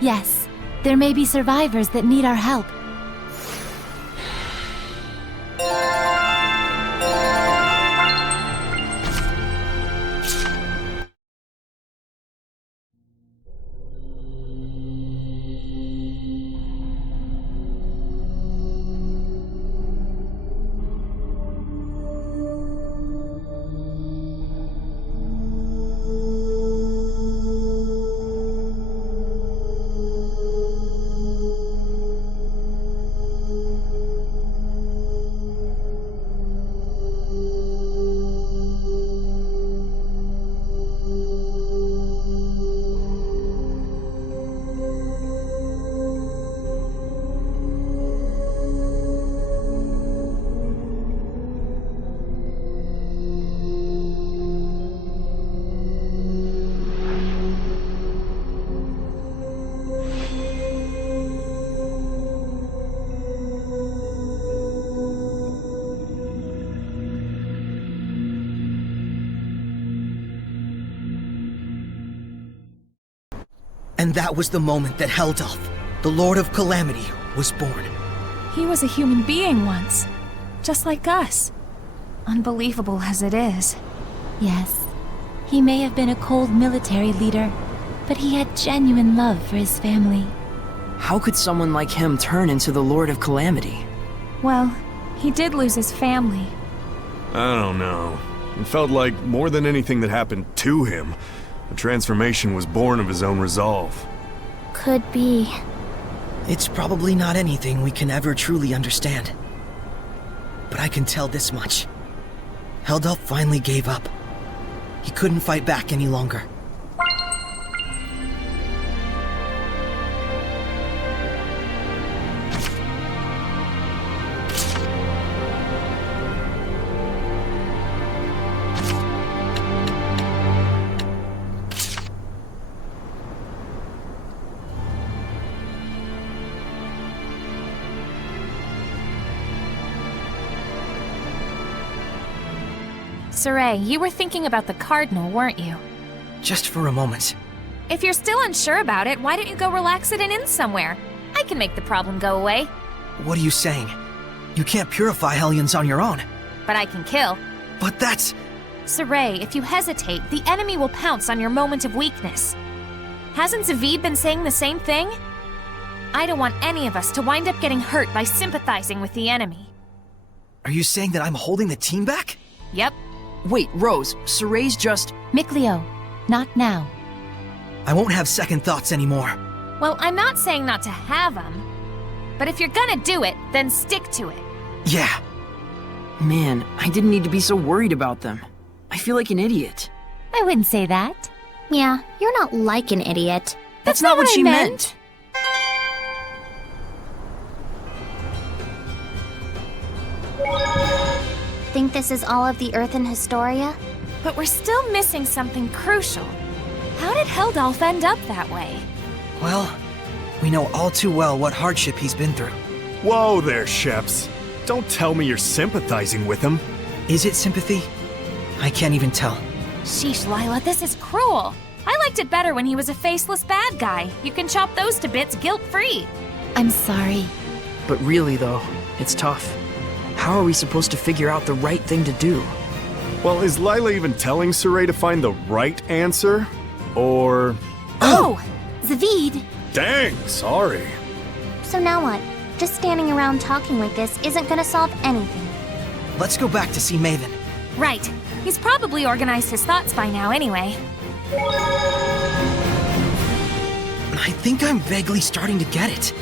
Yes, there may be survivors that need our help. And that was the moment that Heldalf, the Lord of Calamity, was born. He was a human being once, just like us. Unbelievable as it is. Yes, he may have been a cold military leader, but he had genuine love for his family. How could someone like him turn into the Lord of Calamity? Well, he did lose his family. I don't know. It felt like more than anything that happened to him, the transformation was born of his own resolve. Could be. It's probably not anything we can ever truly understand. But I can tell this much. Heldalf finally gave up. He couldn't fight back any longer. Saray, you were thinking about the Cardinal, weren't you? Just for a moment. If you're still unsure about it, why don't you go relax at an inn somewhere? I can make the problem go away. What are you saying? You can't purify Hellions on your own. But I can kill. But that's... Saray, if you hesitate, the enemy will pounce on your moment of weakness. Hasn't Zavid been saying the same thing? I don't want any of us to wind up getting hurt by sympathizing with the enemy. Are you saying that I'm holding the team back? Yep. Wait, Rose, Saray's just... Mikleo, not now. I won't have second thoughts anymore. Well, I'm not saying not to have them. But if you're gonna do it, then stick to it. Yeah. Man, I didn't need to be so worried about them. I feel like an idiot. I wouldn't say that. Yeah, you're not like an idiot. That's not what she meant. Think this is all of the Earth in Historia? But we're still missing something crucial. How did Heldalf end up that way? Well, we know all too well what hardship he's been through. Whoa there, Sheps. Don't tell me you're sympathizing with him. Is it sympathy? I can't even tell. Sheesh, Lila, this is cruel. I liked it better when he was a faceless bad guy. You can chop those to bits guilt-free. I'm sorry. But really, though, it's tough. How are we supposed to figure out the right thing to do? Well, is Lila even telling Saray to find the right answer? Or... Oh! Zavid! Dang, sorry. So now what? Just standing around talking like this isn't gonna solve anything. Let's go back to see Maven. Right. He's probably organized his thoughts by now anyway. I think I'm vaguely starting to get it.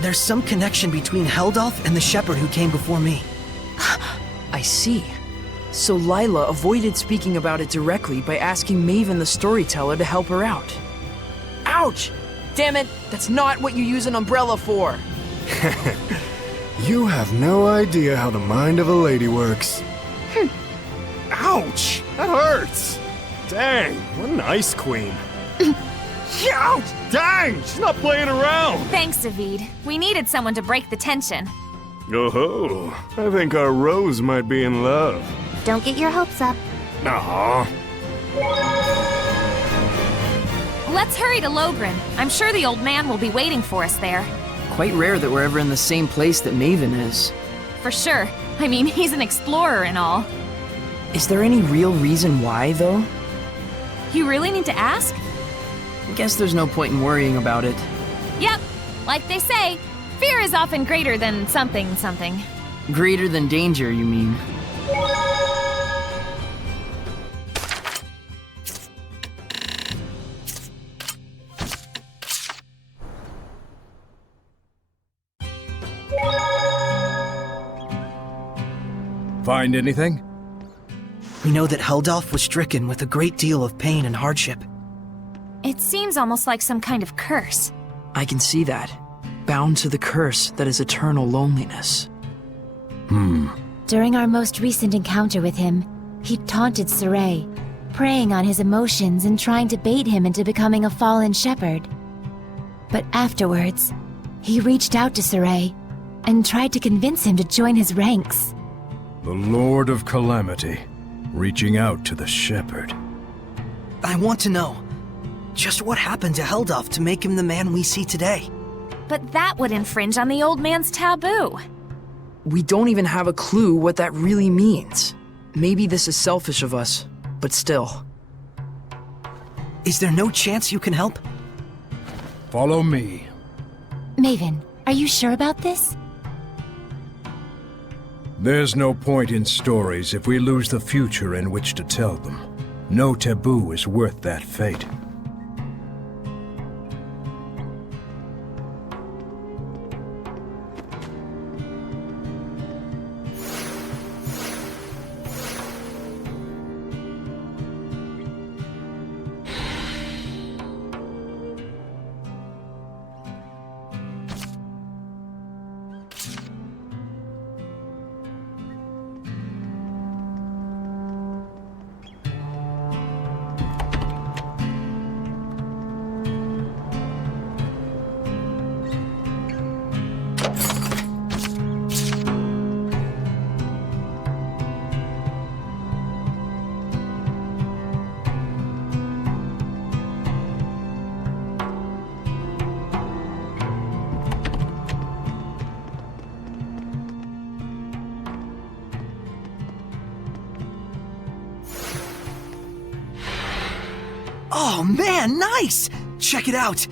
There's some connection between Heldalf and the Shepherd who came before me. I see. So Lila avoided speaking about it directly by asking Maven the storyteller to help her out. Ouch! Damn it, that's not what you use an umbrella for! You have no idea how the mind of a lady works. Ouch! That hurts! Dang, what an ice queen. Ouch! Dang, she's not playing around! Thanks, Zavid. We needed someone to break the tension. Oh-ho, I think our Rose might be in love. Don't get your hopes up. Aw. Let's hurry to Logren. I'm sure the old man will be waiting for us there. Quite rare that we're ever in the same place that Maven is. For sure. I mean, he's an explorer and all. Is there any real reason why, though? You really need to ask? Guess there's no point in worrying about it. Yep. Like they say, fear is often greater than something. Greater than danger, you mean? Find anything? We know that Heldalf was stricken with a great deal of pain and hardship. It seems almost like some kind of curse. I can see that. Bound to the curse that is eternal loneliness. During our most recent encounter with him, he taunted Saray, preying on his emotions and trying to bait him into becoming a fallen shepherd. But afterwards, he reached out to Saray and tried to convince him to join his ranks. The Lord of Calamity, reaching out to the Shepherd. I want to know, just what happened to Heldalf to make him the man we see today? But that would infringe on the old man's taboo. We don't even have a clue what that really means. Maybe this is selfish of us, but still. Is there no chance you can help? Follow me. Maven, are you sure about this? There's no point in stories if we lose the future in which to tell them. No taboo is worth that fate. Oh man, nice! Check it out!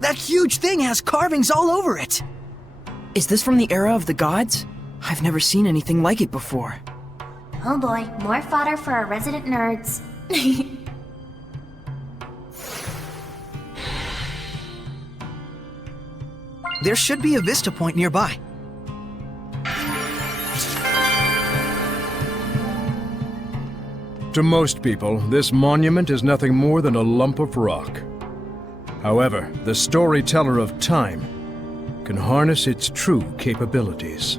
That huge thing has carvings all over it! Is this from the era of the gods? I've never seen anything like it before. Oh boy, more fodder for our resident nerds. There should be a vista point nearby. To most people, this monument is nothing more than a lump of rock. However, the storyteller of time can harness its true capabilities.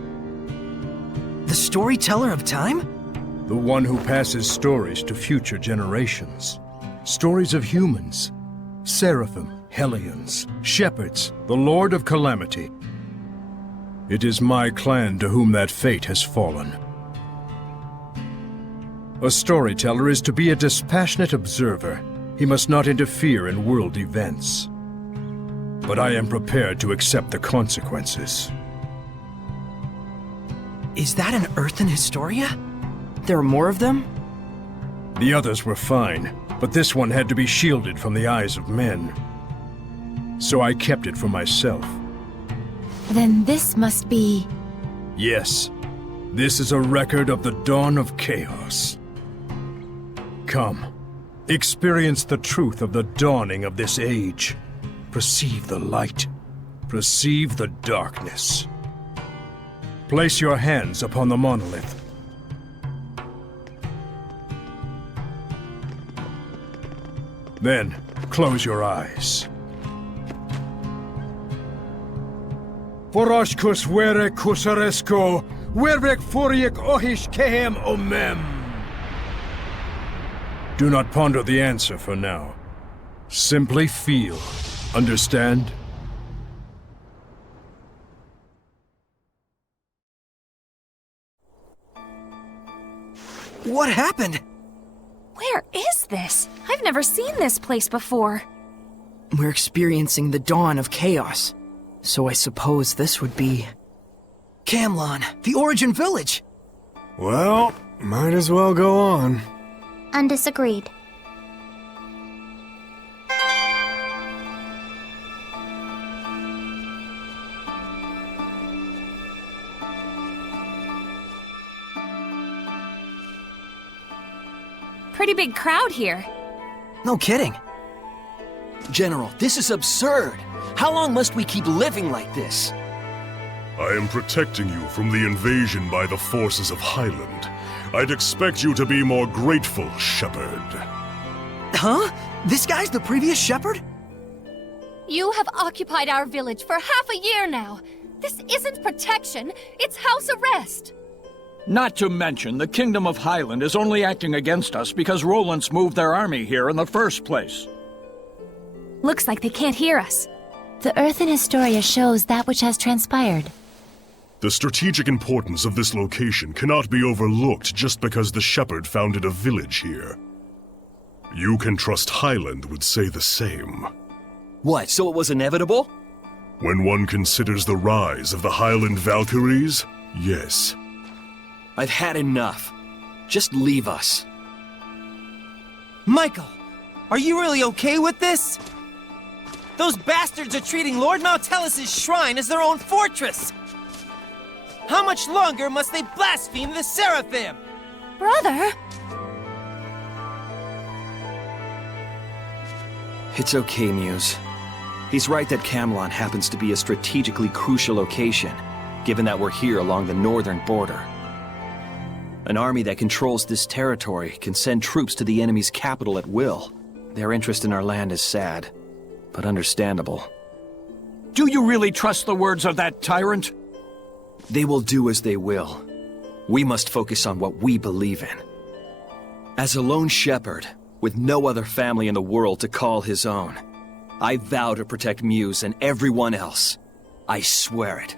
The storyteller of time? The one who passes stories to future generations. Stories of humans, seraphim, hellions, shepherds, the Lord of Calamity. It is my clan to whom that fate has fallen. A storyteller is to be a dispassionate observer. He must not interfere in world events. But I am prepared to accept the consequences. Is that an Earthen Historia? There are more of them? The others were fine, but this one had to be shielded from the eyes of men. So I kept it for myself. Then this must be... Yes, this is a record of the dawn of chaos. Come, experience the truth of the dawning of this age. Perceive the light. Perceive the darkness. Place your hands upon the monolith. Then, close your eyes. Foroshkus vere kusaresko, wervek foriek ohish kehem omem. Do not ponder the answer for now. Simply feel. Understand? What happened? Where is this? I've never seen this place before. We're experiencing the dawn of chaos. So I suppose this would be... Camlon, the Origin Village! Well, might as well go on. Undisagreed. Pretty big crowd here. No kidding. General, this is absurd. How long must we keep living like this? I am protecting you from the invasion by the forces of Highland. I'd expect you to be more grateful, Shepherd. Huh? This guy's the previous Shepherd? You have occupied our village for half a year now. This isn't protection, it's house arrest. Not to mention, the Kingdom of Highland is only acting against us because Roland's moved their army here in the first place. Looks like they can't hear us. The Earthen Historia shows that which has transpired. The strategic importance of this location cannot be overlooked just because the Shepherd founded a village here. You can trust Highland would say the same. What, so it was inevitable? When one considers the rise of the Highland Valkyries, yes. I've had enough. Just leave us. Michael, are you really okay with this? Those bastards are treating Lord Maltellus's shrine as their own fortress! How much longer must they blaspheme the Seraphim? Brother! It's okay, Muse. He's right that Camlon happens to be a strategically crucial location, given that we're here along the northern border. An army that controls this territory can send troops to the enemy's capital at will. Their interest in our land is sad, but understandable. Do you really trust the words of that tyrant? They will do as they will. We must focus on what we believe in. As a lone shepherd, with no other family in the world to call his own, I vow to protect Muse and everyone else. I swear it.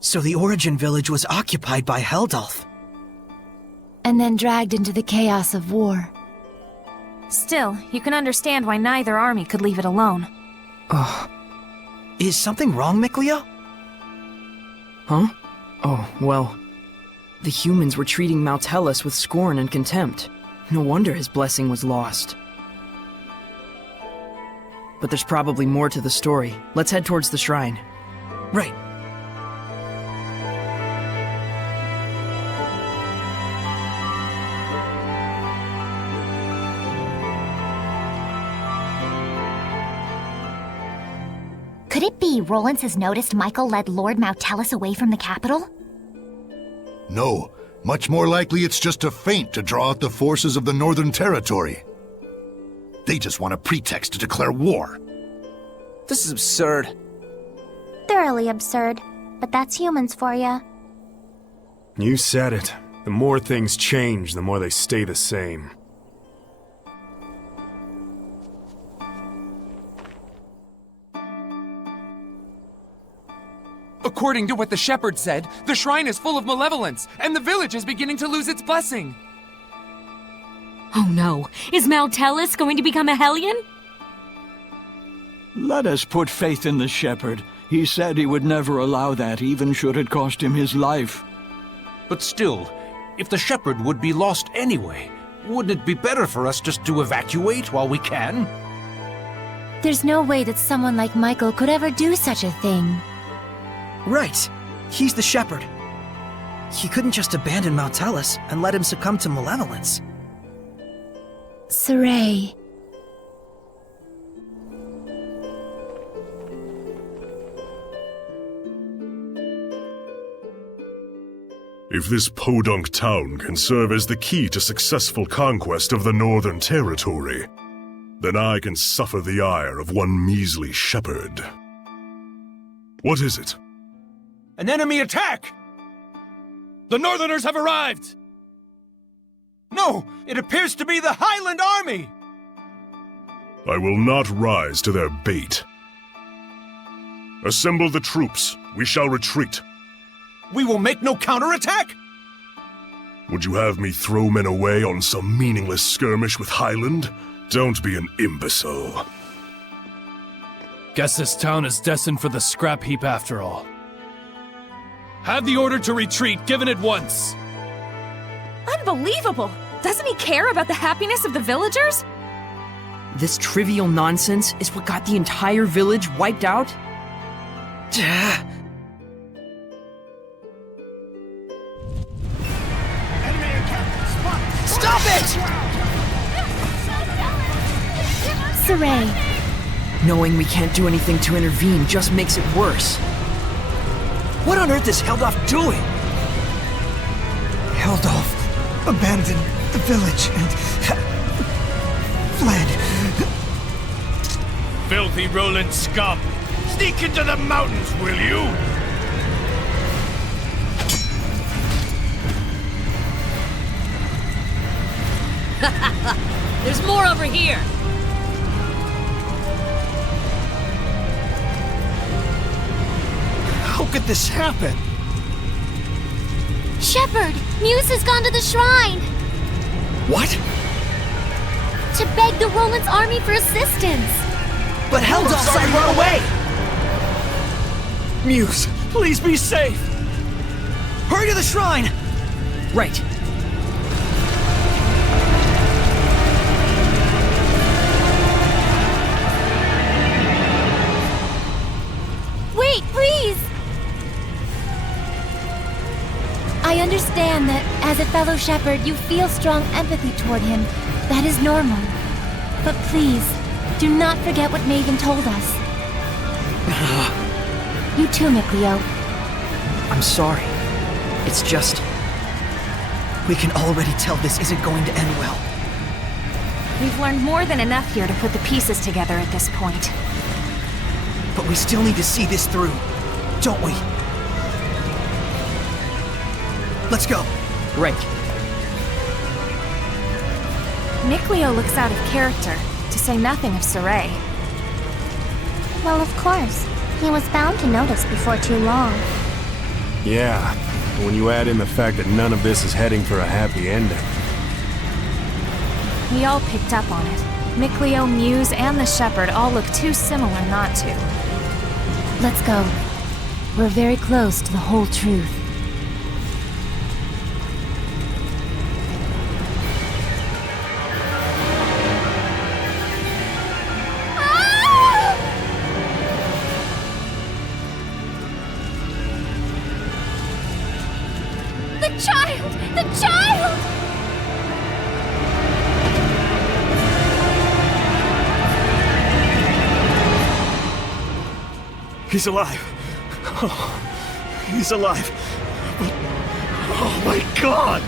So the Origin Village was occupied by Heldulf. And then dragged into the chaos of war. Still, you can understand why neither army could leave it alone. Ugh. Is something wrong, Mikleo? Huh? Oh, well... The humans were treating Maltellus with scorn and contempt. No wonder his blessing was lost. but there's probably more to the story. Let's head towards the shrine. Right. Could it be Rollins has noticed Michael led Lord Mautellus away from the capital? No. Much more likely it's just a feint to draw out the forces of the Northern Territory. They just want a pretext to declare war. This is absurd. Thoroughly absurd. But that's humans for ya. You said it. The more things change, the more they stay the same. According to what the shepherd said, the shrine is full of malevolence, and the village is beginning to lose its blessing. Oh no, is Mautellus going to become a Hellion? Let us put faith in the shepherd. He said he would never allow that, even should it cost him his life. But still, if the shepherd would be lost anyway, wouldn't it be better for us just to evacuate while we can? There's no way that someone like Michael could ever do such a thing. Right. He's the shepherd. He couldn't just abandon Mautellus and let him succumb to malevolence. Saray. If this podunk town can serve as the key to successful conquest of the Northern Territory, then I can suffer the ire of one measly shepherd. What is it? An enemy attack! The Northerners have arrived! No! It appears to be the Highland Army! I will not rise to their bait. Assemble the troops. We shall retreat. We will make no counterattack? Would you have me throw men away on some meaningless skirmish with Highland? Don't be an imbecile. Guess this town is destined for the scrap heap after all. Have the order to retreat given at once. Unbelievable! Doesn't he care about the happiness of the villagers? This trivial nonsense is what got the entire village wiped out? Stop it! Saray. Knowing we can't do anything to intervene just makes it worse. What on earth is Heldolf doing? Heldolf abandoned the village and fled. Filthy Roland scum! Sneak into the mountains, will you? There's more over here. How could this happen? Shepherd, Muse has gone to the shrine! What? To beg the Roland's army for assistance! But Heldolf said run away! Muse, please be safe! Hurry to the shrine! Right. Wait, please! I understand that, as a fellow shepherd, you feel strong empathy toward him. That is normal. But please, do not forget what Maven told us. You too, Mikleo. I'm sorry. It's just... we can already tell this isn't going to end well. We've learned more than enough here to put the pieces together at this point. But we still need to see this through, don't we? Let's go. Right. Mikleo looks out of character, to say nothing of Saray. Well, of course. He was bound to notice before too long. Yeah, but when you add in the fact that none of this is heading for a happy ending. We all picked up on it. Mikleo, Muse, and the Shepherd all look too similar not to. Let's go. We're very close to the whole truth. Ah! He's alive. Oh, he's alive. But, oh my God!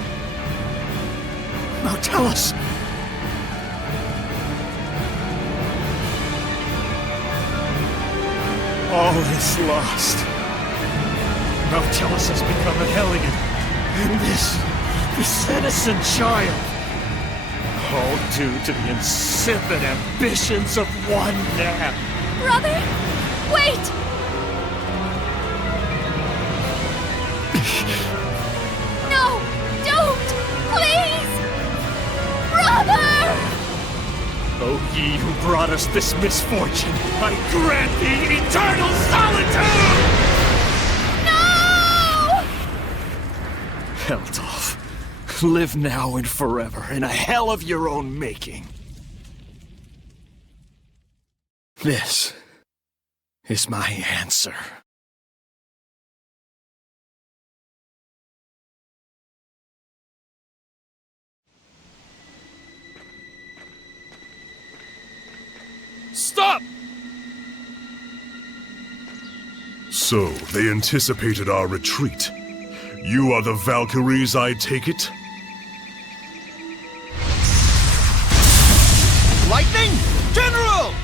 Now tell us. All is lost. Now Tellus has become a Hellion. And this innocent child. All due to the insipid ambitions of one man. Brother, wait! No, don't! Please! Brother! O ye who brought us this misfortune, I grant thee eternal solitude! No! Heldolf, live now and forever in a hell of your own making. This is my answer. Stop! So, they anticipated our retreat. You are the Valkyries, I take it? Lightning! General!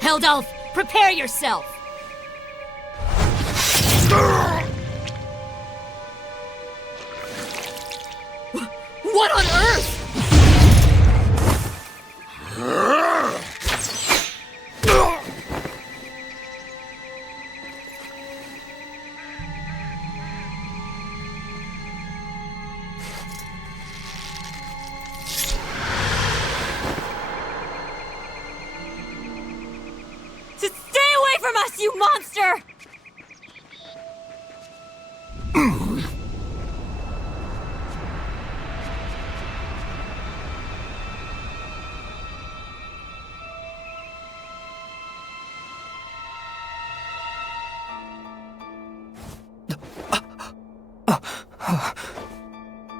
Heldolf, prepare yourself! What on earth? Stay away from us, you monster!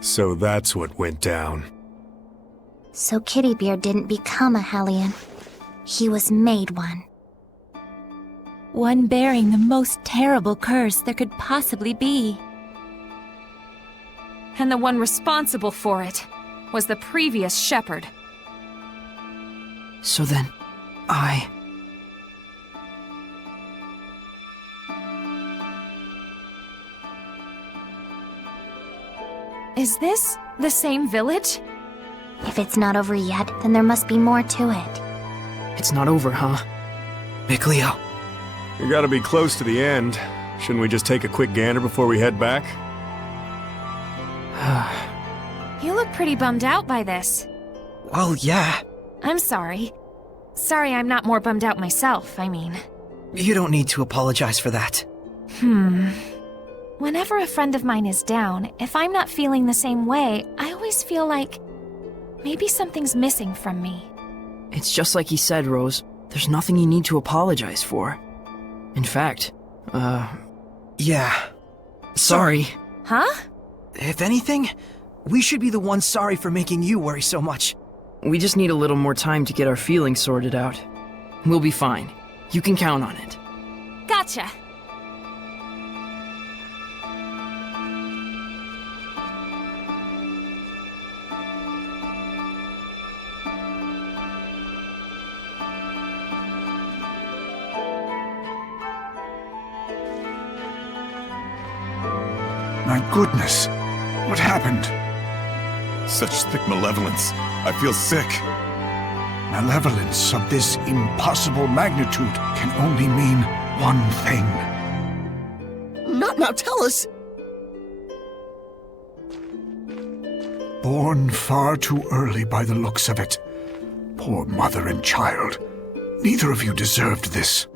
So that's what went down. So Kittybeard didn't become a Hellion. He was made one. One bearing the most terrible curse there could possibly be. And the one responsible for it was the previous shepherd. So then, Is this the same village? If it's not over yet, then there must be more to it. It's not over, huh? Mikleo. We gotta be close to the end. Shouldn't we just take a quick gander before we head back? You look pretty bummed out by this. Well, yeah. I'm sorry. Sorry I'm not more bummed out myself, I mean. You don't need to apologize for that. Whenever a friend of mine is down, if I'm not feeling the same way, I always feel like maybe something's missing from me. It's just like he said, Rose. There's nothing you need to apologize for. In fact, Yeah. sorry. Huh? If anything, we should be the ones sorry for making you worry so much. We just need a little more time to get our feelings sorted out. We'll be fine. You can count on it. Gotcha. My goodness. What happened? Such thick malevolence. I feel sick. Malevolence of this impossible magnitude can only mean one thing. Now tell us! Born far too early by the looks of it. Poor mother and child. Neither of you deserved this.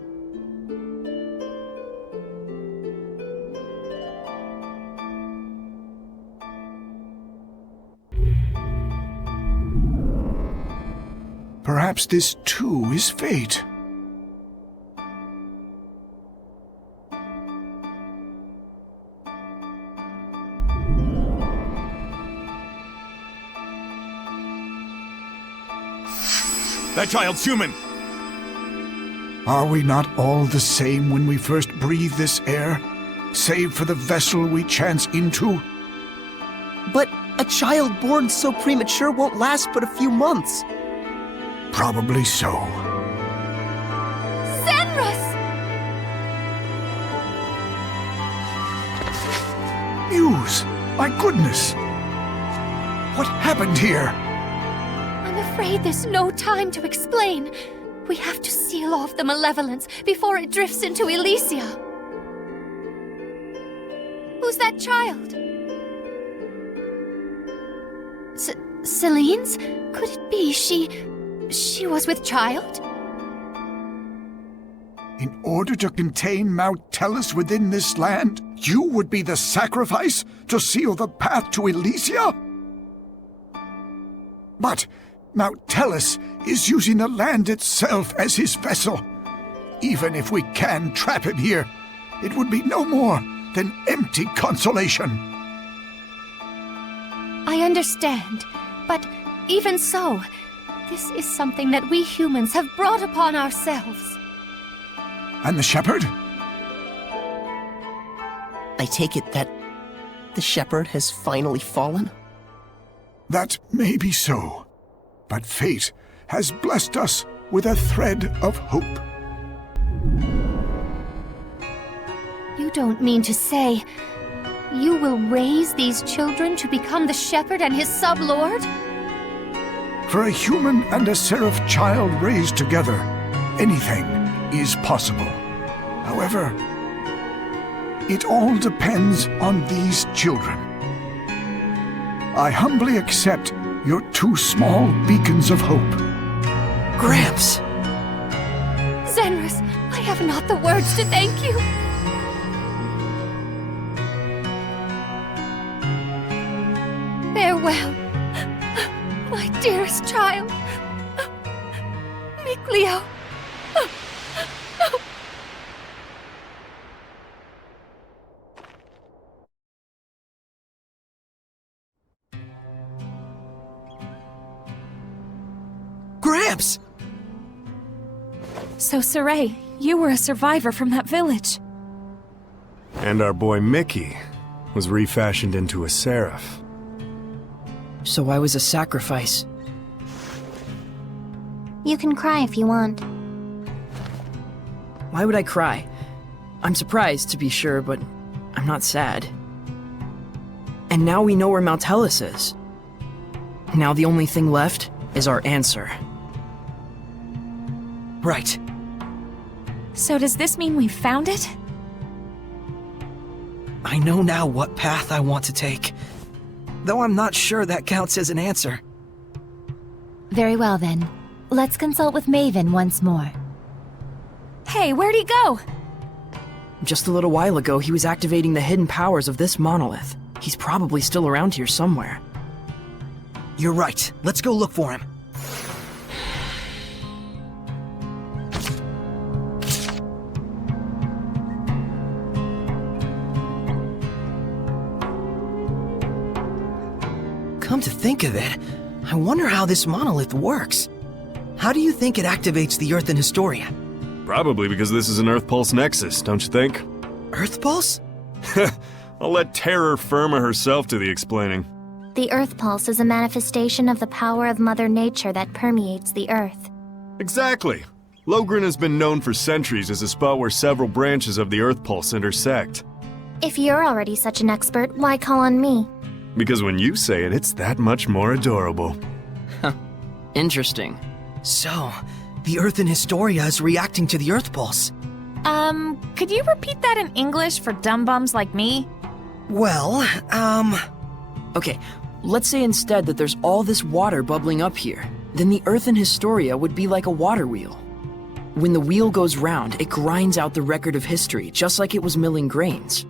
Perhaps this too is fate. That child's human! Are we not all the same when we first breathe this air, save for the vessel we chance into? But a child born so premature won't last but a few months. Probably so. Zenrus! Muse! My goodness! What happened here? I'm afraid there's no time to explain. We have to seal off the malevolence before it drifts into Elysia. Who's that child? Celine's? Could it be she was with child? In order to contain Mount Tellus within this land, you would be the sacrifice to seal the path to Elysia? But Mount Tellus is using the land itself as his vessel. Even if we can trap him here, it would be no more than empty consolation. I understand, but even so, this is something that we humans have brought upon ourselves. And the shepherd? I take it that the shepherd has finally fallen? That may be so, but fate has blessed us with a thread of hope. You don't mean to say you will raise these children to become the shepherd and his sub-lord? For a human and a seraph child raised together, anything is possible. However, it all depends on these children. I humbly accept your 2 small beacons of hope. Gramps! Zenrus, I have not the words to thank you. Farewell, my dearest child. Mikleo. Gramps! So, Saray, you were a survivor from that village. And our boy Mickey was refashioned into a seraph. So I was a sacrifice. You can cry if you want. Why would I cry? I'm surprised, to be sure, but I'm not sad. And now we know where Mount Tellus is. Now the only thing left is our answer. Right. So does this mean we've found it? I know now what path I want to take. Though I'm not sure that counts as an answer. Very well then. Let's consult with Maven once more. Hey, where'd he go? Just a little while ago, he was activating the hidden powers of this monolith. He's probably still around here somewhere. You're right. Let's go look for him. Come to think of it, I wonder how this monolith works. How do you think it activates the Earth and Historia? Probably because this is an Earth Pulse Nexus, don't you think? Earth Pulse? I'll let Terror Firma herself do the explaining. The Earth Pulse is a manifestation of the power of Mother Nature that permeates the Earth. Exactly. Logren has been known for centuries as a spot where several branches of the Earth Pulse intersect. If you're already such an expert, why call on me? Because when you say it, it's that much more adorable. Interesting. So, the Earth and Historia is reacting to the Earth Pulse. Could you repeat that in English for dumb bums like me? Well, Okay, let's say instead that there's all this water bubbling up here. Then the Earth and Historia would be like a water wheel. When the wheel goes round, it grinds out the record of history, just like it was milling grains.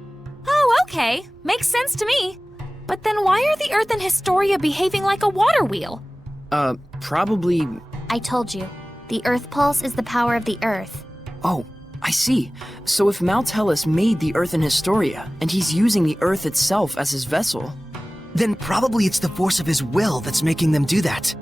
Oh, okay. Makes sense to me. But then why are the Earth and Historia behaving like a water wheel? Probably... I told you. The Earth Pulse is the power of the Earth. Oh, I see. So if Mount Tellus made the Earth and Historia, and he's using the Earth itself as his vessel... Then probably it's the force of his will that's making them do that.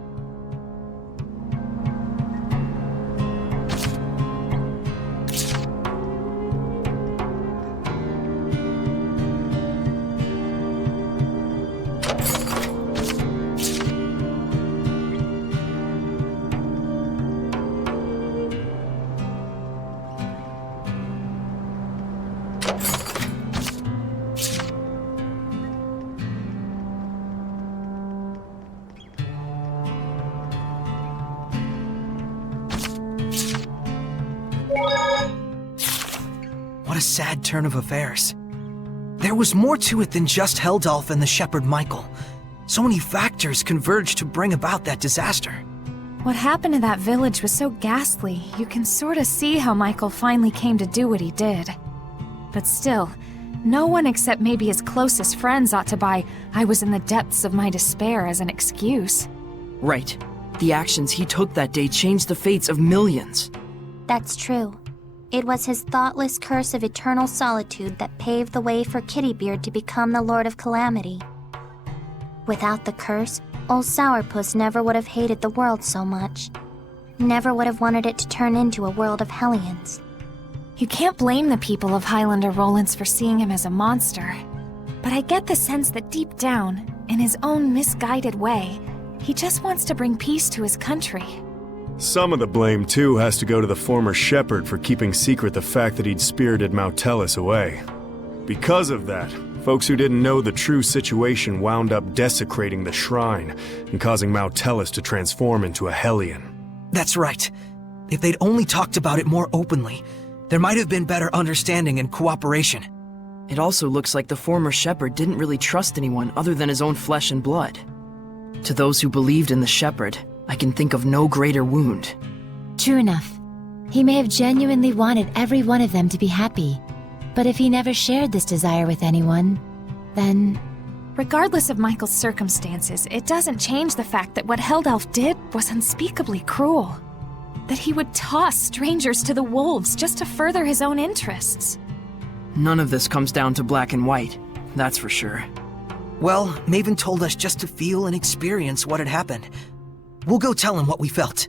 What a sad turn of affairs. There was more to it than just Heldalf and the shepherd Michael. So many factors converged to bring about that disaster. What happened to that village was so ghastly, you can sort of see how Michael finally came to do what he did. But still, no one except maybe his closest friends ought to buy "I was in the depths of my despair" as an excuse. Right. The actions he took that day changed the fates of millions. That's true. It was his thoughtless curse of eternal solitude that paved the way for Kittybeard to become the Lord of Calamity. Without the curse, old Sourpuss never would have hated the world so much. Never would have wanted it to turn into a world of Hellions. You can't blame the people of Highlander Rollins for seeing him as a monster. But I get the sense that deep down, in his own misguided way, he just wants to bring peace to his country. Some of the blame, too, has to go to the former shepherd for keeping secret the fact that he'd spirited Mautellus away. Because of that, folks who didn't know the true situation wound up desecrating the shrine and causing Mautellus to transform into a Hellion. That's right. If they'd only talked about it more openly, there might have been better understanding and cooperation. It also looks like the former shepherd didn't really trust anyone other than his own flesh and blood. To those who believed in the shepherd, I can think of no greater wound. True enough. He may have genuinely wanted every one of them to be happy. But if he never shared this desire with anyone, then... Regardless of Michael's circumstances, it doesn't change the fact that what Heldalf did was unspeakably cruel. That he would toss strangers to the wolves just to further his own interests. None of this comes down to black and white, that's for sure. Well, Maven told us just to feel and experience what had happened. We'll go tell him what we felt.